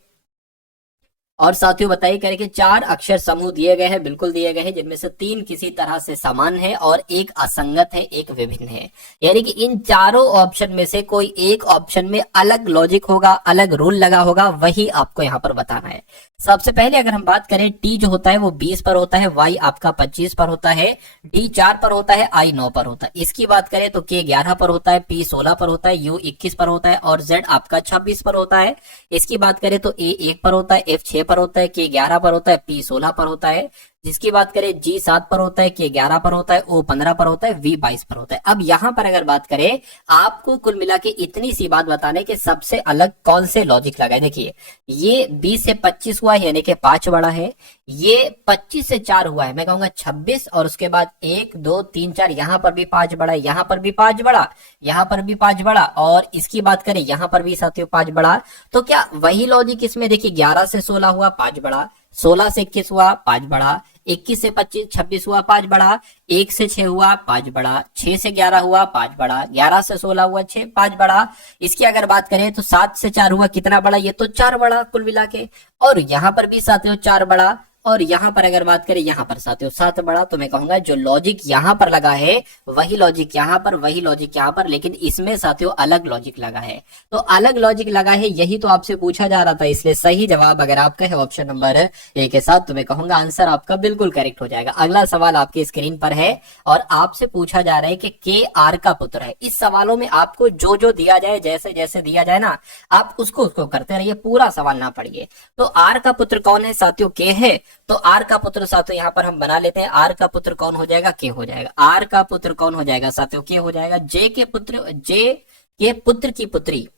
और साथियों बताइए करें कि 4 अक्षर समूह दिए गए हैं, बिल्कुल दिए गए हैं, जिनमें से 3 किसी तरह से समान है और एक असंगत है, एक विभिन्न है। यानी कि इन चारों ऑप्शन में से कोई एक ऑप्शन में अलग लॉजिक होगा, अलग रूल लगा होगा, वही आपको यहाँ पर बताना है। सबसे पहले अगर हम बात करें, टी जो होता है वो 20 पर होता है, वाई आपका 25 पर होता है, डी 4 पर होता है, आई 9 पर होता है। इसकी बात करें तो के 11 पर होता है, पी 16 पर होता है, यू 21 पर होता है और जेड आपका 26 पर होता है। इसकी बात करें तो ए 1 पर होता है, एफ 6 पर होता है, के 11 पर होता है, पी 16 पर होता है। जिसकी बात करें जी 7 पर होता है, के 11 पर होता है, ओ 15 पर होता है, वी 22 पर होता है। अब यहां पर अगर बात करें आपको कुल मिला के इतनी सी बात बताने के सबसे अलग कौन से लॉजिक लगा है। देखिए ये 20 से 25 हुआ है यानी कि 5 बड़ा है, ये 25 से 4 हुआ है मैं कहूंगा 26, और उसके बाद 1 2 3 4 यहां पर भी 5 बड़ा है, यहां पर भी 5 बड़ा, यहां पर भी 5 बड़ा, और इसकी बात करें यहां पर भी साथियों 5 बड़ा। तो क्या वही लॉजिक इसमें देखिए 11 से 16 हुआ 5 बड़ा, 16 से 21 हुआ 5 बड़ा, 21 से 25 26 हुआ 5 बड़ा, 1 से 6 हुआ 5 बड़ा, 6 से 11 हुआ 5 बड़ा, 11 से 16 हुआ 6 5 बड़ा। इसकी अगर बात करें तो 7 से 4 हुआ कितना बड़ा, ये तो 4 बड़ा कुल मिला के, और यहां पर भी साथियों 4 बड़ा, और यहां पर अगर बात करें यहां पर साथियों 7 बड़ा। तो मैं कहूंगा जो लॉजिक यहां पर लगा है वही लॉजिक यहां पर, वही लॉजिक यहां पर, लेकिन इसमें साथियों अलग लॉजिक लगा है। तो अलग लॉजिक लगा है यही तो आपसे पूछा जा रहा था, इसलिए सही जवाब अगर आपका है ऑप्शन नंबर ए के साथ, तो मैं कहूंगा आंसर आपका बिल्कुल करेक्ट हो जाएगा। अगला सवाल आपके स्क्रीन पर है और आपसे पूछा जा रहा है कि के आर का पुत्र है। इस सवालों में आपको जो जो दिया जाए, जैसे जैसे दिया जाए ना, आप उसको उसको करते रहिए, पूरा सवाल ना पढ़िए। तो आर का पुत्र कौन है साथियों, के है, तो आर का पुत्र साथियों यहां पर हम बना लेते हैं। आर का पुत्र कौन हो जाएगा, के हो जाएगा। आर का पुत्र कौन हो जाएगा साथियों, के हो जाएगा। जे के पुत्र की पुत्री,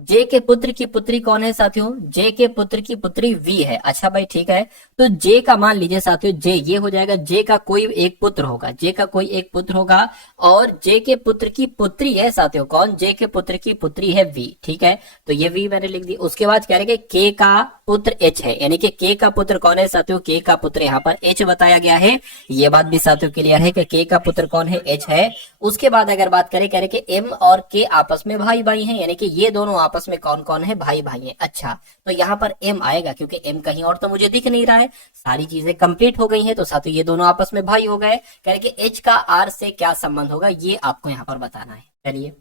जे के पुत्र की पुत्री कौन है साथियों, जे के पुत्र की पुत्री वी है। अच्छा भाई ठीक है, तो जे का मान लीजिए साथियों, जे ये हो जाएगा, जे का कोई एक पुत्र होगा, जे का कोई एक पुत्र होगा, और जे के पुत्र की पुत्री है साथियों कौन, जे के पुत्र की पुत्री है वी, ठीक है, तो ये वी मैंने लिख दी। उसके बाद कह रहे हैं कि के का पुत्र एच है, यानी कि के का पुत्र कौन है साथियों, के का पुत्र यहाँ पर एच बताया गया है। ये बात भी साथियों क्लियर है कि के का पुत्र कौन है, एच है। उसके बाद अगर बात करें, कह रहे कि एम और के आपस में भाई भाई हैं, यानी कि ये दोनों आपस में कौन कौन है, भाई भाई हैं। अच्छा तो यहाँ पर एम आएगा क्योंकि एम कहीं और तो मुझे दिख नहीं रहा है, सारी चीजें कंप्लीट हो गई हैं, तो साथियों ये दोनों आपस में भाई हो गए। कह रहे कि एच का आर से क्या संबंध होगा, ये आपको यहाँ पर बताना है। चलिए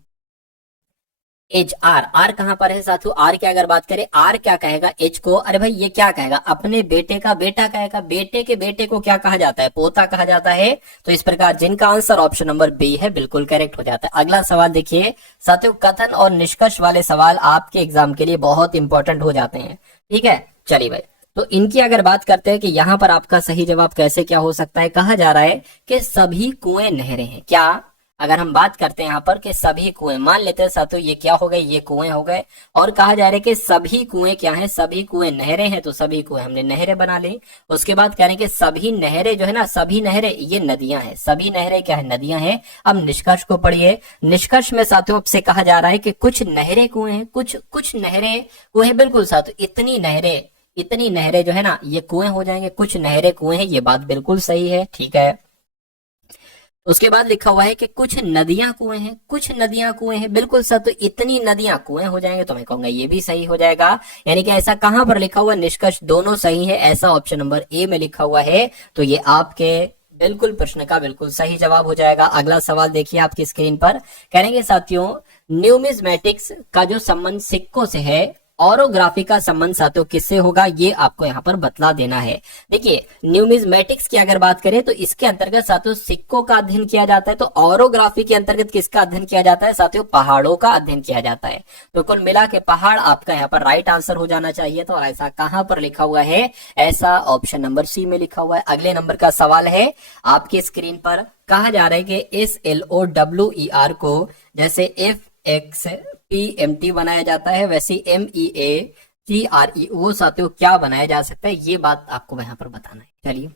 एच आर कहां पर है साथियों, आर की अगर बात करें, आर क्या कहेगा एच को, अरे भाई ये क्या कहेगा, अपने बेटे का बेटा कहेगा, बेटे के बेटे को क्या कहा जाता है, पोता कहा जाता है। तो इस प्रकार जिनका आंसर ऑप्शन नंबर बी है बिल्कुल करेक्ट हो जाता है। अगला सवाल देखिए साथियों, कथन और निष्कर्ष वाले सवाल आपके एग्जाम के लिए बहुत इंपॉर्टेंट हो जाते हैं, ठीक है। चलिए भाई, तो इनकी अगर बात करते हैं कि यहाँ पर आपका सही जवाब कैसे क्या हो सकता है, कहा जा रहा है कि सभी कुएं नहरें हैं। क्या अगर हम बात करते हैं यहाँ पर कि सभी कुएं, मान लेते हैं साथियों ये क्या हो गए, ये कुएं हो गए, और कहा जा रहा है कि सभी कुएं क्या है, सभी कुएं नहरें हैं, तो सभी कुएं हमने नहरें बना ली। उसके बाद कह रहे हैं कि सभी नहरें जो है ना, सभी नहरें ये नदियां हैं, सभी नहरें क्या है, नदियां हैं। अब निष्कर्ष को पढ़िए, निष्कर्ष में साथियों आपसे कहा जा रहा है कि कुछ नहरें कुएं हैं, कुछ नहरें कुएं, बिल्कुल साथियों इतनी नहरें जो है ना ये कुएं हो जाएंगे, कुछ नहरें कुएं हैं, ये बात बिल्कुल सही है, ठीक है। उसके बाद लिखा हुआ है कि कुछ नदियां कुएं हैं, कुछ नदियां कुएं हैं, बिल्कुल सर, तो इतनी नदियां कुएं हो जाएंगे, तो मैं कहूंगा ये भी सही हो जाएगा। यानी कि ऐसा कहां पर लिखा हुआ, निष्कर्ष दोनों सही है, ऐसा ऑप्शन नंबर ए में लिखा हुआ है। तो ये आपके बिल्कुल प्रश्न का बिल्कुल सही जवाब हो जाएगा। अगला सवाल देखिए आपकी स्क्रीन पर, करेंगे साथियों न्यूमिज्मेटिक्स का जो संबंध सिक्कों से है, ऑरोग्राफी का संबंध साथियों किससे होगा, ये आपको यहाँ पर बतला देना है। देखिए न्यूमिज्मेटिक्स की अगर बात करें तो इसके अंतर्गत साथियों सिक्कों का अध्ययन किया जाता है, तो ऑरोग्राफी के अंतर्गत किसका अध्ययन किया जाता है साथियों, पहाड़ों का अध्ययन किया जाता है। तो कुल मिला के पहाड़ आपका यहाँ पर राइट आंसर हो जाना चाहिए। तो ऐसा कहां पर लिखा हुआ है, ऐसा ऑप्शन नंबर सी में लिखा हुआ है। अगले नंबर का सवाल है आपकी स्क्रीन पर, कहा जा रहा है कि SLOWER को जैसे FXPMT बनाया जाता है, वैसे MEATRE साथियों क्या बनाया जा सकता है, ये बात आपको यहाँ पर बताना है। चलिए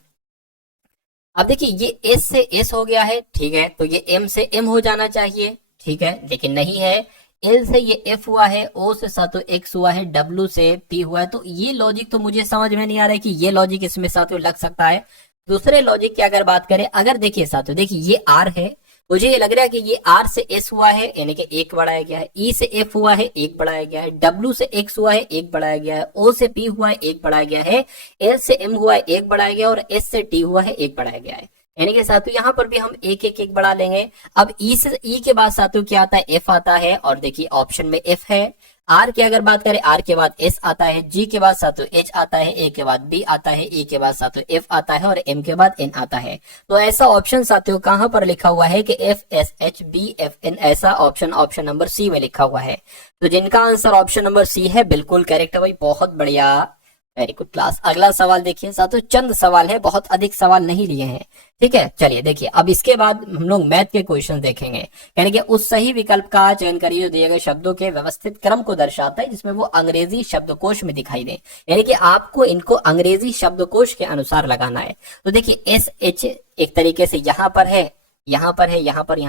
अब देखिए ये S से S हो गया है, ठीक है, तो ये M से M हो जाना चाहिए, ठीक है, लेकिन नहीं है। L से ये F हुआ है, O से साथियों X हुआ है, W से P हुआ है। तो ये लॉजिक तो मुझे समझ में नहीं आ रहा है कि ये लॉजिक इसमें साथियों लग सकता है। दूसरे लॉजिक की अगर बात करें, अगर देखिए साथियों, देखिए ये R है, मुझे ये लग रहा है कि ये R से S हुआ है, यानी कि एक बढ़ाया गया है, E से F हुआ है, एक बढ़ाया गया है, W से X हुआ है, एक बढ़ाया गया है, O से P हुआ है, एक बढ़ाया गया है, L से M हुआ है, एक बढ़ाया गया, और S से T हुआ है, एक बढ़ाया गया है। यानी कि साथियों यहाँ पर भी हम एक एक एक बढ़ा लेंगे। अब E के बाद साथियों क्या आता है, F आता है, और देखिए ऑप्शन में F है। R की अगर बात करें, R के बाद S आता है, G के बाद साथियों H आता है, A के बाद B आता है, E के बाद साथियों F आता है, और M के बाद N आता है। तो ऐसा ऑप्शन साथियों कहां पर लिखा हुआ है कि FSHBFN, ऐसा ऑप्शन नंबर सी में लिखा हुआ है। तो जिनका आंसर ऑप्शन नंबर सी है बिल्कुल करेक्ट है भाई, बहुत बढ़िया, वेरी गुड क्लास। अगला सवाल देखिए साथियों, चंद सवाल है, बहुत अधिक सवाल नहीं लिए हैं, ठीक है। चलिए देखिए अब इसके बाद हम लोग मैथ के क्वेश्चन देखेंगे, यानी कि उस सही विकल्प का चयन करिए जो दिए गए शब्दों के व्यवस्थित क्रम को दर्शाता है, जिसमें वो अंग्रेजी शब्दकोश में दिखाई दे, यानी कि आपको इनको अंग्रेजी शब्दकोश के अनुसार लगाना है। तो देखिए SH एक तरीके से यहाँ पर है, यहाँ पर है, यहाँ पर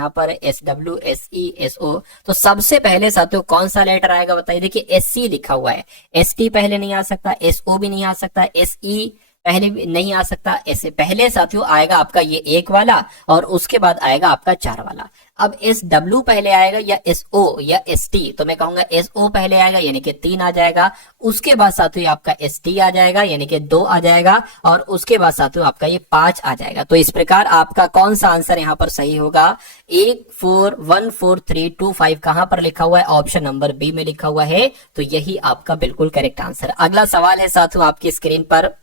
SW SE SO। तो सबसे पहले साथियों कौन सा लेटर आएगा बताइए। देखिए SC लिखा हुआ है, ST पहले नहीं आ सकता, SO भी नहीं आ सकता, SE पहले भी नहीं आ सकता। ऐसे पहले साथियों आएगा आपका ये एक वाला, और उसके बाद आएगा आपका 4 वाला। अब SW पहले आएगा या SO या ST, तो मैं कहूंगा SO पहले आएगा, यानी कि 3 आ जाएगा। उसके बाद साथियों आपका ST आ जाएगा, यानी कि 2 आ जाएगा, और उसके बाद साथियों आपका ये 5 आ जाएगा। तो इस प्रकार आपका कौन सा आंसर यहाँ पर सही होगा, 1 4 1 4 3 2 5 कहां पर लिखा हुआ है, ऑप्शन नंबर बी में लिखा हुआ है। तो यही आपका बिल्कुल करेक्ट आंसर। अगला सवाल है साथियों आपकी स्क्रीन पर,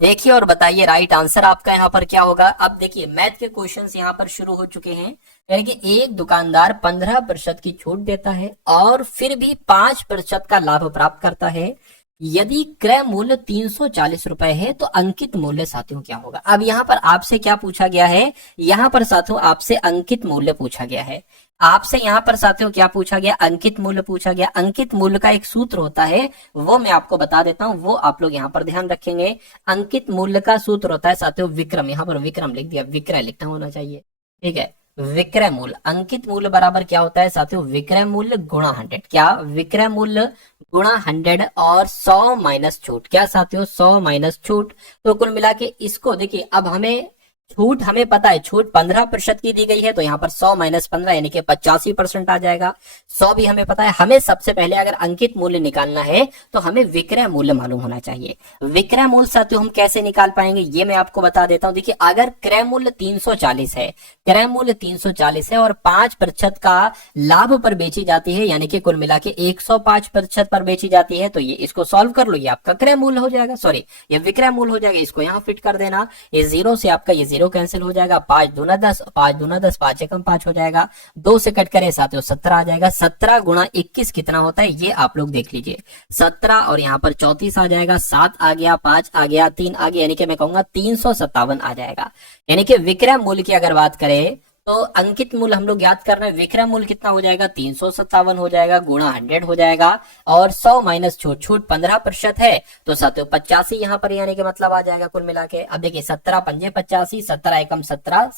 देखिए और बताइए राइट आंसर आपका यहाँ पर क्या होगा। अब देखिए मैथ के क्वेश्चंस यहाँ पर शुरू हो चुके हैं, यानी कि एक दुकानदार 15% की छूट देता है और फिर भी 5% का लाभ प्राप्त करता है। यदि क्रय मूल्य 340 रुपए है तो अंकित मूल्य साथियों क्या होगा। अब यहाँ पर आपसे क्या पूछा गया है, यहाँ पर साथियों आपसे अंकित मूल्य पूछा गया है। आपसे यहाँ पर साथियों क्या पूछा गया, अंकित मूल्य पूछा गया। अंकित मूल्य का एक सूत्र होता है, वो मैं आपको बता देता हूँ, वो आप लोग यहाँ पर ध्यान रखेंगे। अंकित मूल्य का सूत्र होता है साथियों विक्रम, यहाँ पर विक्रम लिख दिया, विक्रय लिखना होना चाहिए, ठीक है। विक्रय मूल्य, अंकित मूल्य बराबर क्या होता है साथियों, विक्रय मूल्य गुणा 100। क्या, विक्रय मूल्य गुणा 100 और 100 माइनस छूट। क्या साथियों, 100 माइनस छूट। तो कुल मिला के इसको देखिए, अब हमें छूट हमें पता है, छूट 15% की दी गई है, तो यहाँ पर 100 माइनस 15 यानी कि 85% आ जाएगा। 100 भी हमें पता है। हमें सबसे पहले अगर अंकित मूल्य निकालना है तो हमें विक्रय मूल्य मालूम होना चाहिए। विक्रय मूल्य साथियों हम कैसे निकाल पाएंगे, ये मैं आपको बता देता हूं। देखिए अगर क्रय मूल्य 340 है, क्रय मूल्य 340 है और 5% का लाभ पर बेची जाती है, यानी कि कुल मिला के 105% पर बेची जाती है, तो ये इसको सॉल्व कर लो, ये आपका क्रय मूल्य हो जाएगा, सॉरी ये विक्रय मूल्य हो जाएगा। इसको यहाँ फिट कर देना, ये 0 से आपका ये 0 कैंसिल हो जाएगा, 5 दूना 10, 5 दूना 10, 5 एकम 5 हो जाएगा, 2 से कट करें साथियों 17 आ जाएगा। 17 गुणा 21 कितना होता है, ये आप लोग देख लीजिए। 17 और यहाँ पर 34 आ जाएगा, 7 आ गया, 5 आ गया, 3 आ गया, यानी कि मैं कहूंगा 357 आ जाएगा। यानी कि विक्रय मूल्य की अगर बात करें तो अंकित मूल्य हम लोग याद कर रहे हैं, विक्रय मूल्य कितना हो जाएगा, 357 हो जाएगा, गुणा 100 हो जाएगा, और 100 माइनस छूट, छूट 15% है, तो साथियों 85 यहाँ पर यानी कि मतलब आ जाएगा कुल मिला के। अब देखिए 17 पंजे 85, 17 एकम 17,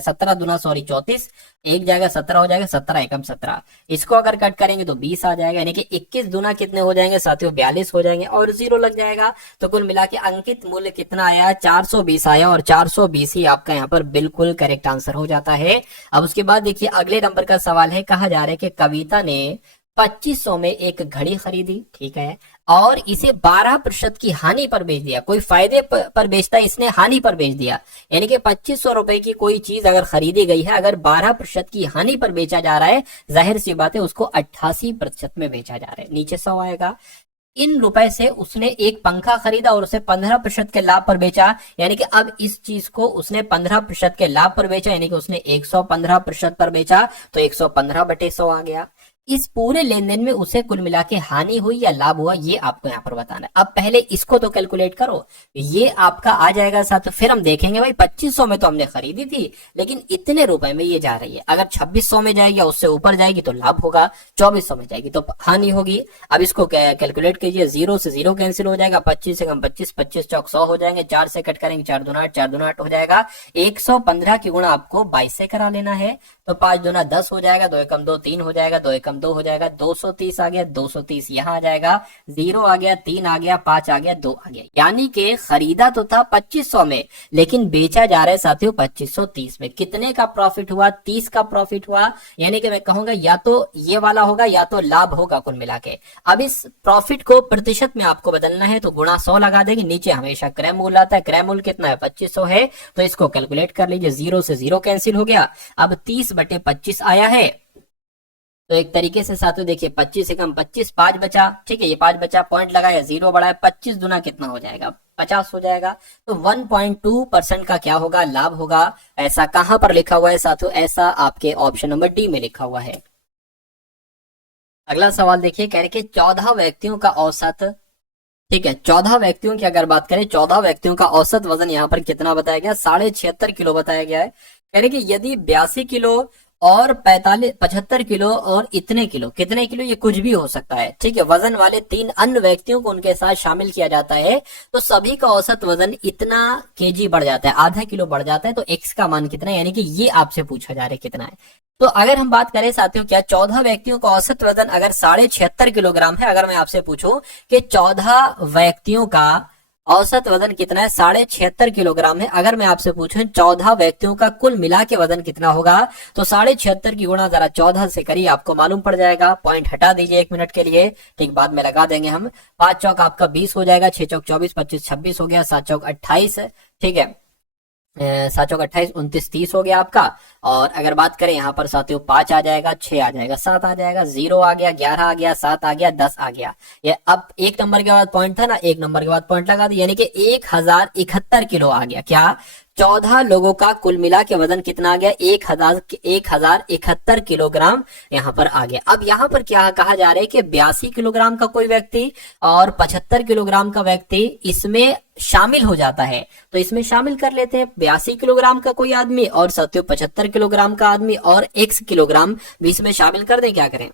17 दूना सॉरी 34, एक जाएगा 17 हो जाएगा, 17 एकम 17, इसको अगर कट करेंगे तो 20 आ जाएगा, यानी कि 21 दूना कितने हो जाएंगे साथियों, 42 हो जाएंगे, और 0 लग जाएगा। तो कुल मिला के अंकित मूल्य कितना आया, 420 आया, और 420 ही आपका यहाँ पर बिल्कुल करेक्ट आंसर हो जाता है। अब उसके बाद देखिए अगले नंबर का सवाल है, कहा जा रहा है कि कविता ने 2500 में एक घड़ी खरीदी, ठीक है, और इसे 12% की हानि पर बेच दिया। कोई फायदे पर बेचता है, इसने हानि पर बेच दिया। यानी कि 2500 रुपए की कोई चीज अगर खरीदी गई है, अगर 12% की हानि पर बेचा जा रहा है, जाहिर सी बात है उसको 88% में बेचा जा रहा है, नीचे 100 आएगा। इन रुपए से उसने एक पंखा खरीदा और उसे 15% के लाभ पर बेचा, यानी कि अब इस चीज को उसने 15% के लाभ पर बेचा, यानी कि उसने 115% पर बेचा, तो 115/100 आ गया। इस पूरे लेन देन में उसे कुल मिला के हानि हुई या लाभ हुआ, ये आपको यहाँ पर बताना है। अब पहले इसको तो कैलकुलेट करो, ये आपका आ जाएगा साथ। फिर हम देखेंगे भाई 2500 में तो हमने खरीदी थी, लेकिन इतने रुपए में ये जा रही है। अगर 2600 में जाएगी या उससे ऊपर जाएगी तो लाभ होगा, 2400 में जाएगी तो हानि होगी। अब इसको कैलकुलेट कीजिए, 0 से 0 कैंसिल हो जाएगा, 25 से कम 25, 25 चौक 100 हो जाएंगे, 4 से कट करेंगे 4 दूना 8, 4 दूना 8 हो जाएगा। 115 की गुणा आपको 22 से करा लेना है, तो 5 दूना 10 हो जाएगा, 2 एकम 2 3 हो जाएगा, 2 एकम 2 हो जाएगा, 230 आ गया, 230 यहाँ आ जाएगा, 0 आ गया, 3 आ गया, 5 आ गया, 2 आ गया। यानी कि खरीदा तो था 2500 में, लेकिन बेचा जा रहा है साथियों 2530 में। कितने का प्रॉफिट हुआ? 30 का प्रॉफिट हुआ। यानी कि मैं कहूंगा या तो ये वाला होगा या तो लाभ होगा कुल मिला के। अब इस प्रॉफिट को प्रतिशत में आपको बदलना है, तो गुणा 100 लगा देंगे, नीचे हमेशा क्रय मूल्य आता है। क्रय मूल्य कितना है? 2500 है, तो इसको कैलकुलेट कर लीजिए, 0 से 0 कैंसिल हो गया। अब 30/25 आया है, तो एक तरीके से साथियों देखिए 25 से कम 25, 5 बचा, ठीक है, ये 5 बचा, पॉइंट लगाया, 0 बढ़ाया, 25 दुना कितना हो जाएगा? 50 हो जाएगा। तो 1.2% का क्या होगा? लाभ होगा। ऐसा कहां पर लिखा हुआ है साथियों? ऐसा आपके ऑप्शन नंबर डी में लिखा हुआ है। अगला सवाल देखिए, कह रहे कि 14 व्यक्तियों का औसत, ठीक है, 14 व्यक्तियों की अगर बात करें, 14 व्यक्तियों का औसत वजन यहाँ पर कितना बताया गया? 76.5 किलो बताया गया है। कह रहे कि यदि 82 किलो और 75 किलो और इतने किलो, कितने किलो, ये कुछ भी हो सकता है, ठीक है, वजन वाले 3 अन्य व्यक्तियों को उनके साथ शामिल किया जाता है, तो सभी का औसत वजन इतना केजी बढ़ जाता है, आधा किलो बढ़ जाता है, तो एक्स का मान कितना है? यानी कि ये आपसे पूछा जा रहा है कितना है। तो अगर हम बात करें साथियों, क्या 14 व्यक्तियों का औसत वजन अगर 76.5 किलोग्राम है, अगर मैं आपसे पूछूं कि 14 व्यक्तियों का औसत वजन कितना है? 76.5 किलोग्राम है। अगर मैं आपसे पूछूं 14 व्यक्तियों का कुल मिला के वजन कितना होगा, तो 76.5 की गुणा जरा 14 से करिए, आपको मालूम पड़ जाएगा। पॉइंट हटा दीजिए 1 मिनट के लिए, ठीक, बाद में लगा देंगे हम। 5 चौक आपका 20 हो जाएगा, 6 चौक 24, 25 26 हो गया, 7 चौक 28, ठीक है, 7 चौक 28, 29 30 हो गया आपका। और अगर बात करें यहाँ पर साथियों 5 आ जाएगा, 6 आ जाएगा, 7 आ जाएगा, 0 आ गया, 11 आ गया, 7 आ गया, 10 आ गया। ये अब 1 नंबर के बाद पॉइंट था ना, 1 नंबर के बाद पॉइंट लगा दी, यानी कि 1071 किलो आ गया। क्या? 14 लोगों का कुल मिला के वजन कितना आ गया? 1071 किलोग्राम यहाँ पर आ गया। अब यहाँ पर क्या कहा जा रहा है कि 82 किलोग्राम का कोई व्यक्ति और 75 किलोग्राम का व्यक्ति इसमें शामिल हो जाता है, तो इसमें शामिल कर लेते हैं। 82 किलोग्राम का कोई आदमी और साथियों 75 किलोग्राम का आदमी और x किलोग्राम भी इसमें शामिल कर दें, क्या करें?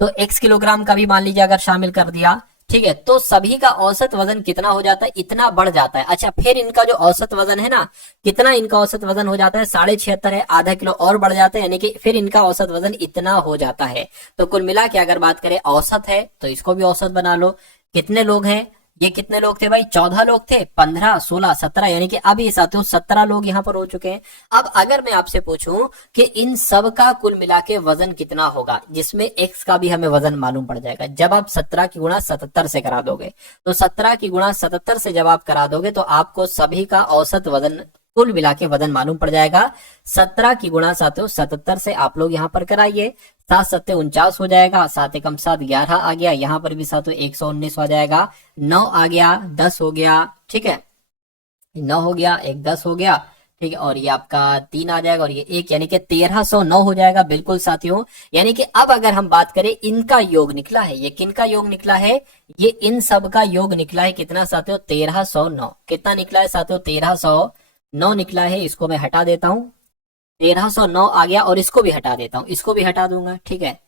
तो x किलोग्राम का भी मान लीजिए अगर शामिल कर दिया, ठीक है, तो सभी का औसत वजन कितना हो जाता है? इतना बढ़ जाता है। अच्छा, फिर इनका जो औसत वजन है ना, कितना इनका औसत वजन हो जाता है? 76.5 है, आधा किलो और बढ़ जाता है, यानी कि फिर इनका औसत वजन इतना हो जाता है। तो कुल मिला के अगर बात करें औसत है, तो इसको भी औसत बना लो। कितने लोग हैं? ये कितने लोग थे भाई? 14 लोग थे, 15 16 17, यानी कि अब ये साथियों 17 लोग यहाँ पर हो चुके हैं। अब अगर मैं आपसे पूछूं कि इन सब का कुल मिला के वजन कितना होगा, जिसमें x का भी हमें वजन मालूम पड़ जाएगा, जब आप 17 की गुणा 77 से करा दोगे, तो 17 की गुणा 77 से जब आप करा दोगे, तो आपको सभी का औसत वजन कुल मिला के वजन मालूम पड़ जाएगा। 17 की गुणा साथियों 77 से आप लोग यहाँ पर कराइए, 7 7 49 हो जाएगा, 7 एकम 7 11 आ गया, यहाँ पर भी साथियों 119 हो जाएगा, 9 आ गया, 10 हो गया, ठीक है, 9 हो गया, 1 10 हो गया, ठीक है, और ये आपका 3 आ जाएगा और ये 1, यानी कि 1309 हो जाएगा। बिल्कुल साथियों, यानी कि अब अगर हम बात करें इनका योग निकला है, ये किन का योग निकला है? ये इन सब का योग निकला है कितना साथियों? 1309। कितना निकला है साथियों? 1309 निकला है। इसको मैं हटा देता हूं, 1309 आ गया, और इसको भी हटा देता हूं, इसको भी हटा दूंगा, ठीक है,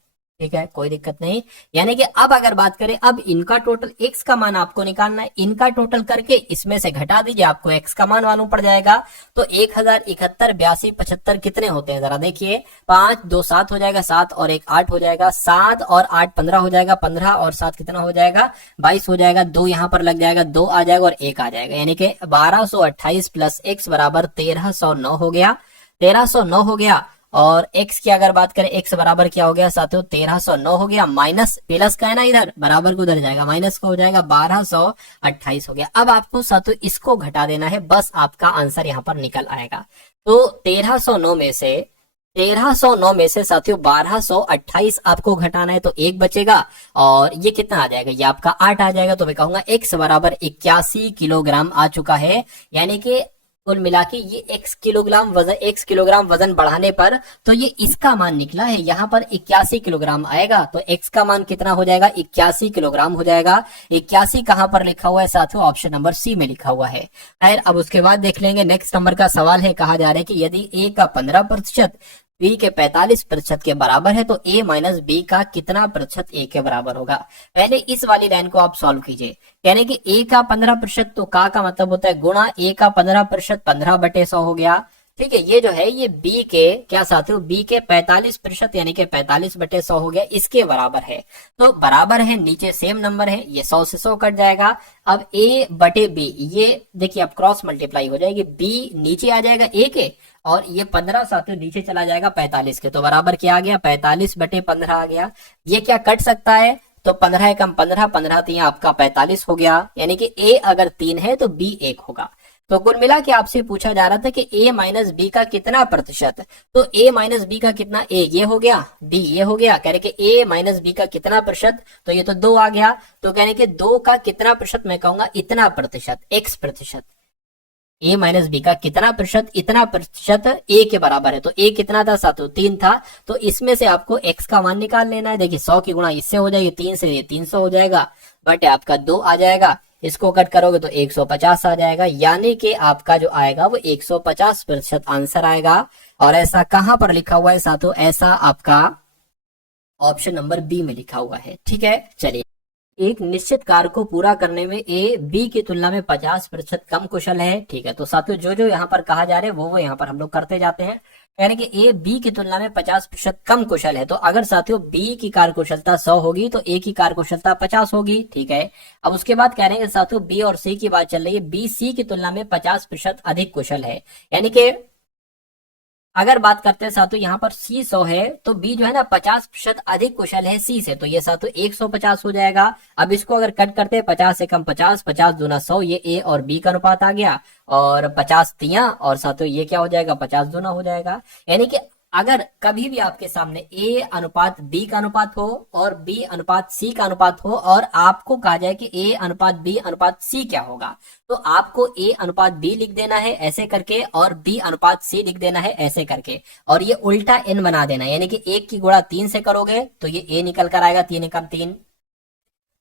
ठीक है, कोई दिक्कत नहीं। यानी कि अब अगर बात करें, अब इनका टोटल x का मान आपको निकालना है, इनका टोटल करके इसमें से घटा दीजिए, आपको x का मान मालूम पड़ जाएगा। तो 1071 82 75 कितने होते हैं जरा देखिए, 5 2 7 हो जाएगा, 7 और 1 8 हो जाएगा, 7 और 8 15 हो जाएगा, 15 और 7 कितना हो जाएगा? 22 हो जाएगा, 2 यहाँ पर लग जाएगा, 2 आ जाएगा और 1 आ जाएगा, यानी कि 1228 प्लस x बराबर 1309 हो गया, 1309 हो गया। और x की अगर बात करें, x बराबर क्या हो गया साथियों 1309 हो गया, माइनस प्लस का है ना इधर, बराबर को उधर जाएगा, माइनस का हो जाएगा 1228 हो गया। अब आपको साथियों इसको घटा देना है, बस आपका आंसर यहाँ पर निकल आएगा। तो 1309 में से साथियों 1228 आपको घटाना है, तो एक बचेगा और ये कितना आ जाएगा, ये आपका 8 आ जाएगा। तो मैं कहूंगा x बराबर 81 किलोग्राम आ चुका है, यानी कि कुल मिला के ये x किलोग्राम वजन बढ़ाने पर तो ये इसका मान निकला है, यहाँ पर 81 किलोग्राम आएगा, तो x का मान कितना हो जाएगा 81 किलोग्राम हो जाएगा। 81 कहां पर लिखा हुआ है साथियों, ऑप्शन नंबर सी में लिखा हुआ है। खैर अब उसके बाद देख लेंगे, नेक्स्ट नंबर का सवाल है, कहा जा रहा है कि यदि a का 15% b के 45% के बराबर है तो a माइनस बी का कितना प्रतिशत a के बराबर होगा। पहले इस वाली लाइन को आप सॉल्व कीजिए, यानी कि a का 15% तो का मतलब होता है गुणा a का 15%, 15/100 हो गया। ठीक है, ये जो है ये b के क्या साथियों, b के 45% यानी कि 45/100 हो गया, इसके बराबर है। तो बराबर है, नीचे सेम नंबर है, ये 100 से 100 कट जाएगा। अब a बटे b, ये देखिए अब क्रॉस मल्टीप्लाई हो जाएगी, b नीचे आ जाएगा a के, और ये 15 साथियों नीचे चला जाएगा 45 के, तो बराबर क्या आ गया 45/15 आ गया। ये क्या कट सकता है, तो 15 एकम 15, 15 3 आपका 45 हो गया, यानी कि a अगर 3 है तो b 1 होगा। तो कुल मिला के आपसे पूछा जा रहा था कि a माइनस बी का कितना प्रतिशत, तो a माइनस बी का कितना, a ये हो गया, b ये हो गया, कह रहे कि a माइनस बी का कितना प्रतिशत, तो ये तो 2 आ गया, तो कहने के 2 का कितना प्रतिशत, मैं कहूंगा इतना प्रतिशत, x प्रतिशत, a माइनस बी का कितना प्रतिशत, इतना प्रतिशत a के बराबर है। तो a कितना था साथियों 3 था, तो इसमें से आपको x का मान निकाल लेना है। देखिए 100 की गुणा इससे हो जाएगी, 3 से ये 300 हो जाएगा, बट आपका 2 आ जाएगा, इसको कट करोगे तो 150 आ जाएगा, यानी कि आपका जो आएगा वो 150% आंसर आएगा। और ऐसा कहां पर लिखा हुआ है साथियों, ऐसा आपका ऑप्शन नंबर बी में लिखा हुआ है। ठीक है, चलिए, एक निश्चित कार्य को पूरा करने में ए बी की तुलना में 50% कम कुशल है। ठीक है, तो साथियों जो जो यहाँ पर कहा जा रहा है वो यहाँ पर हम लोग करते जाते हैं, यानी कि ए बी की तुलना में 50% कम कुशल है। तो अगर साथियों बी की कार्य कुशलता 100 होगी तो ए की कार्य कुशलता 50 होगी। ठीक है, अब उसके बाद कह रहे हैं साथियों बी और सी की बात चल रही है, बी सी की तुलना में 50% अधिक कुशल है, यानी कि अगर बात करते हैं साथियों यहाँ पर C 100 है तो B जो है ना 50% अधिक कुशल है C से, तो ये साथियों 150 हो जाएगा। अब इसको अगर कट करते हैं 50 से कम 50, 50 दूना 100, ये A और B का अनुपात आ गया, और 50 तिया और साथियों ये क्या हो जाएगा 50 दूना हो जाएगा। यानी कि अगर कभी भी आपके सामने A अनुपात B का अनुपात हो और B अनुपात C का अनुपात हो और आपको कहा जाए कि A अनुपात B अनुपात C क्या होगा, तो आपको A अनुपात B लिख देना है ऐसे करके और B अनुपात C लिख देना है ऐसे करके, और ये उल्टा n बना देना है, यानी कि 1 की गुणा 3 से करोगे तो ये A निकल कर आएगा, 3 एकम 3,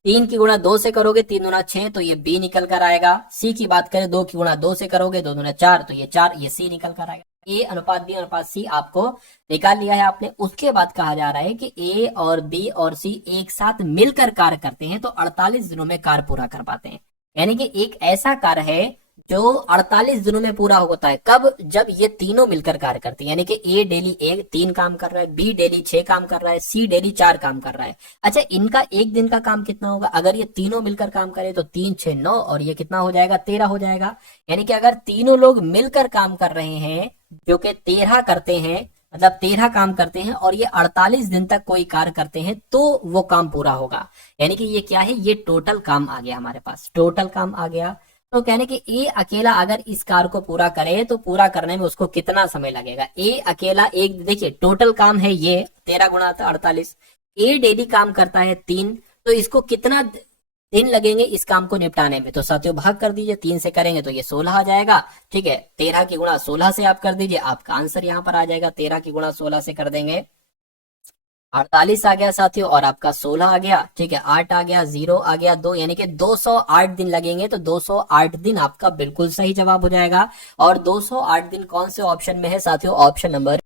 3 की गुणा 2 से करोगे 3 दूना 6 तो ये B निकल कर आएगा। C की बात करें 2 की गुणा 2 से करोगे 2 दूना 4 तो ये 4, ये C निकल कर आएगा। A अनुपात B अनुपात C आपको निकाल लिया है आपने। उसके बाद कहा जा रहा है कि A और B और C एक साथ मिलकर कार्य करते हैं तो 48 दिनों में कार्य पूरा कर पाते हैं, यानी कि एक ऐसा कार्य है जो 48 दिनों में पूरा होता है। कब, जब ये तीनों मिलकर कार्य करते हैं, यानी कि A डेली 3 काम कर रहा है, B डेली 6 काम कर रहा है, C डेली 4 काम कर रहा है। अच्छा, इनका एक दिन का काम कितना होगा, अगर ये तीनों मिलकर काम करे तो 3 6 9 और ये कितना हो जाएगा 13 हो जाएगा। यानी कि अगर तीनों लोग मिलकर काम कर रहे हैं जो कि 13 करते हैं, मतलब 13 काम करते हैं और ये 48 दिन तक कोई कार्य करते हैं तो वो काम पूरा होगा। यानी कि ये क्या है, ये टोटल काम आ गया हमारे पास, टोटल काम आ गया। तो कहने कि ए अकेला अगर इस कार्य को पूरा करे तो पूरा करने में उसको कितना समय लगेगा। ए अकेला एक, देखिए टोटल काम है ये 13 गुणा 48, ए डेली काम करता है 3, तो इसको कितना दिन लगेंगे इस काम को निपटाने में, तो साथियों भाग कर दीजिए, 3 से करेंगे तो ये 16 आ जाएगा। ठीक है, 13 की गुणा 16 से आप कर दीजिए, आपका आंसर यहाँ पर आ जाएगा। 13 की गुणा 16 से कर देंगे 48 आ गया साथियों, और आपका 16 आ गया। ठीक है, 8 आ गया, 0 आ गया, 2, यानी कि 208 दिन लगेंगे। तो 208 दिन आपका बिल्कुल सही जवाब हो जाएगा। और 208 दिन कौन से ऑप्शन में है साथियों, ऑप्शन नंबर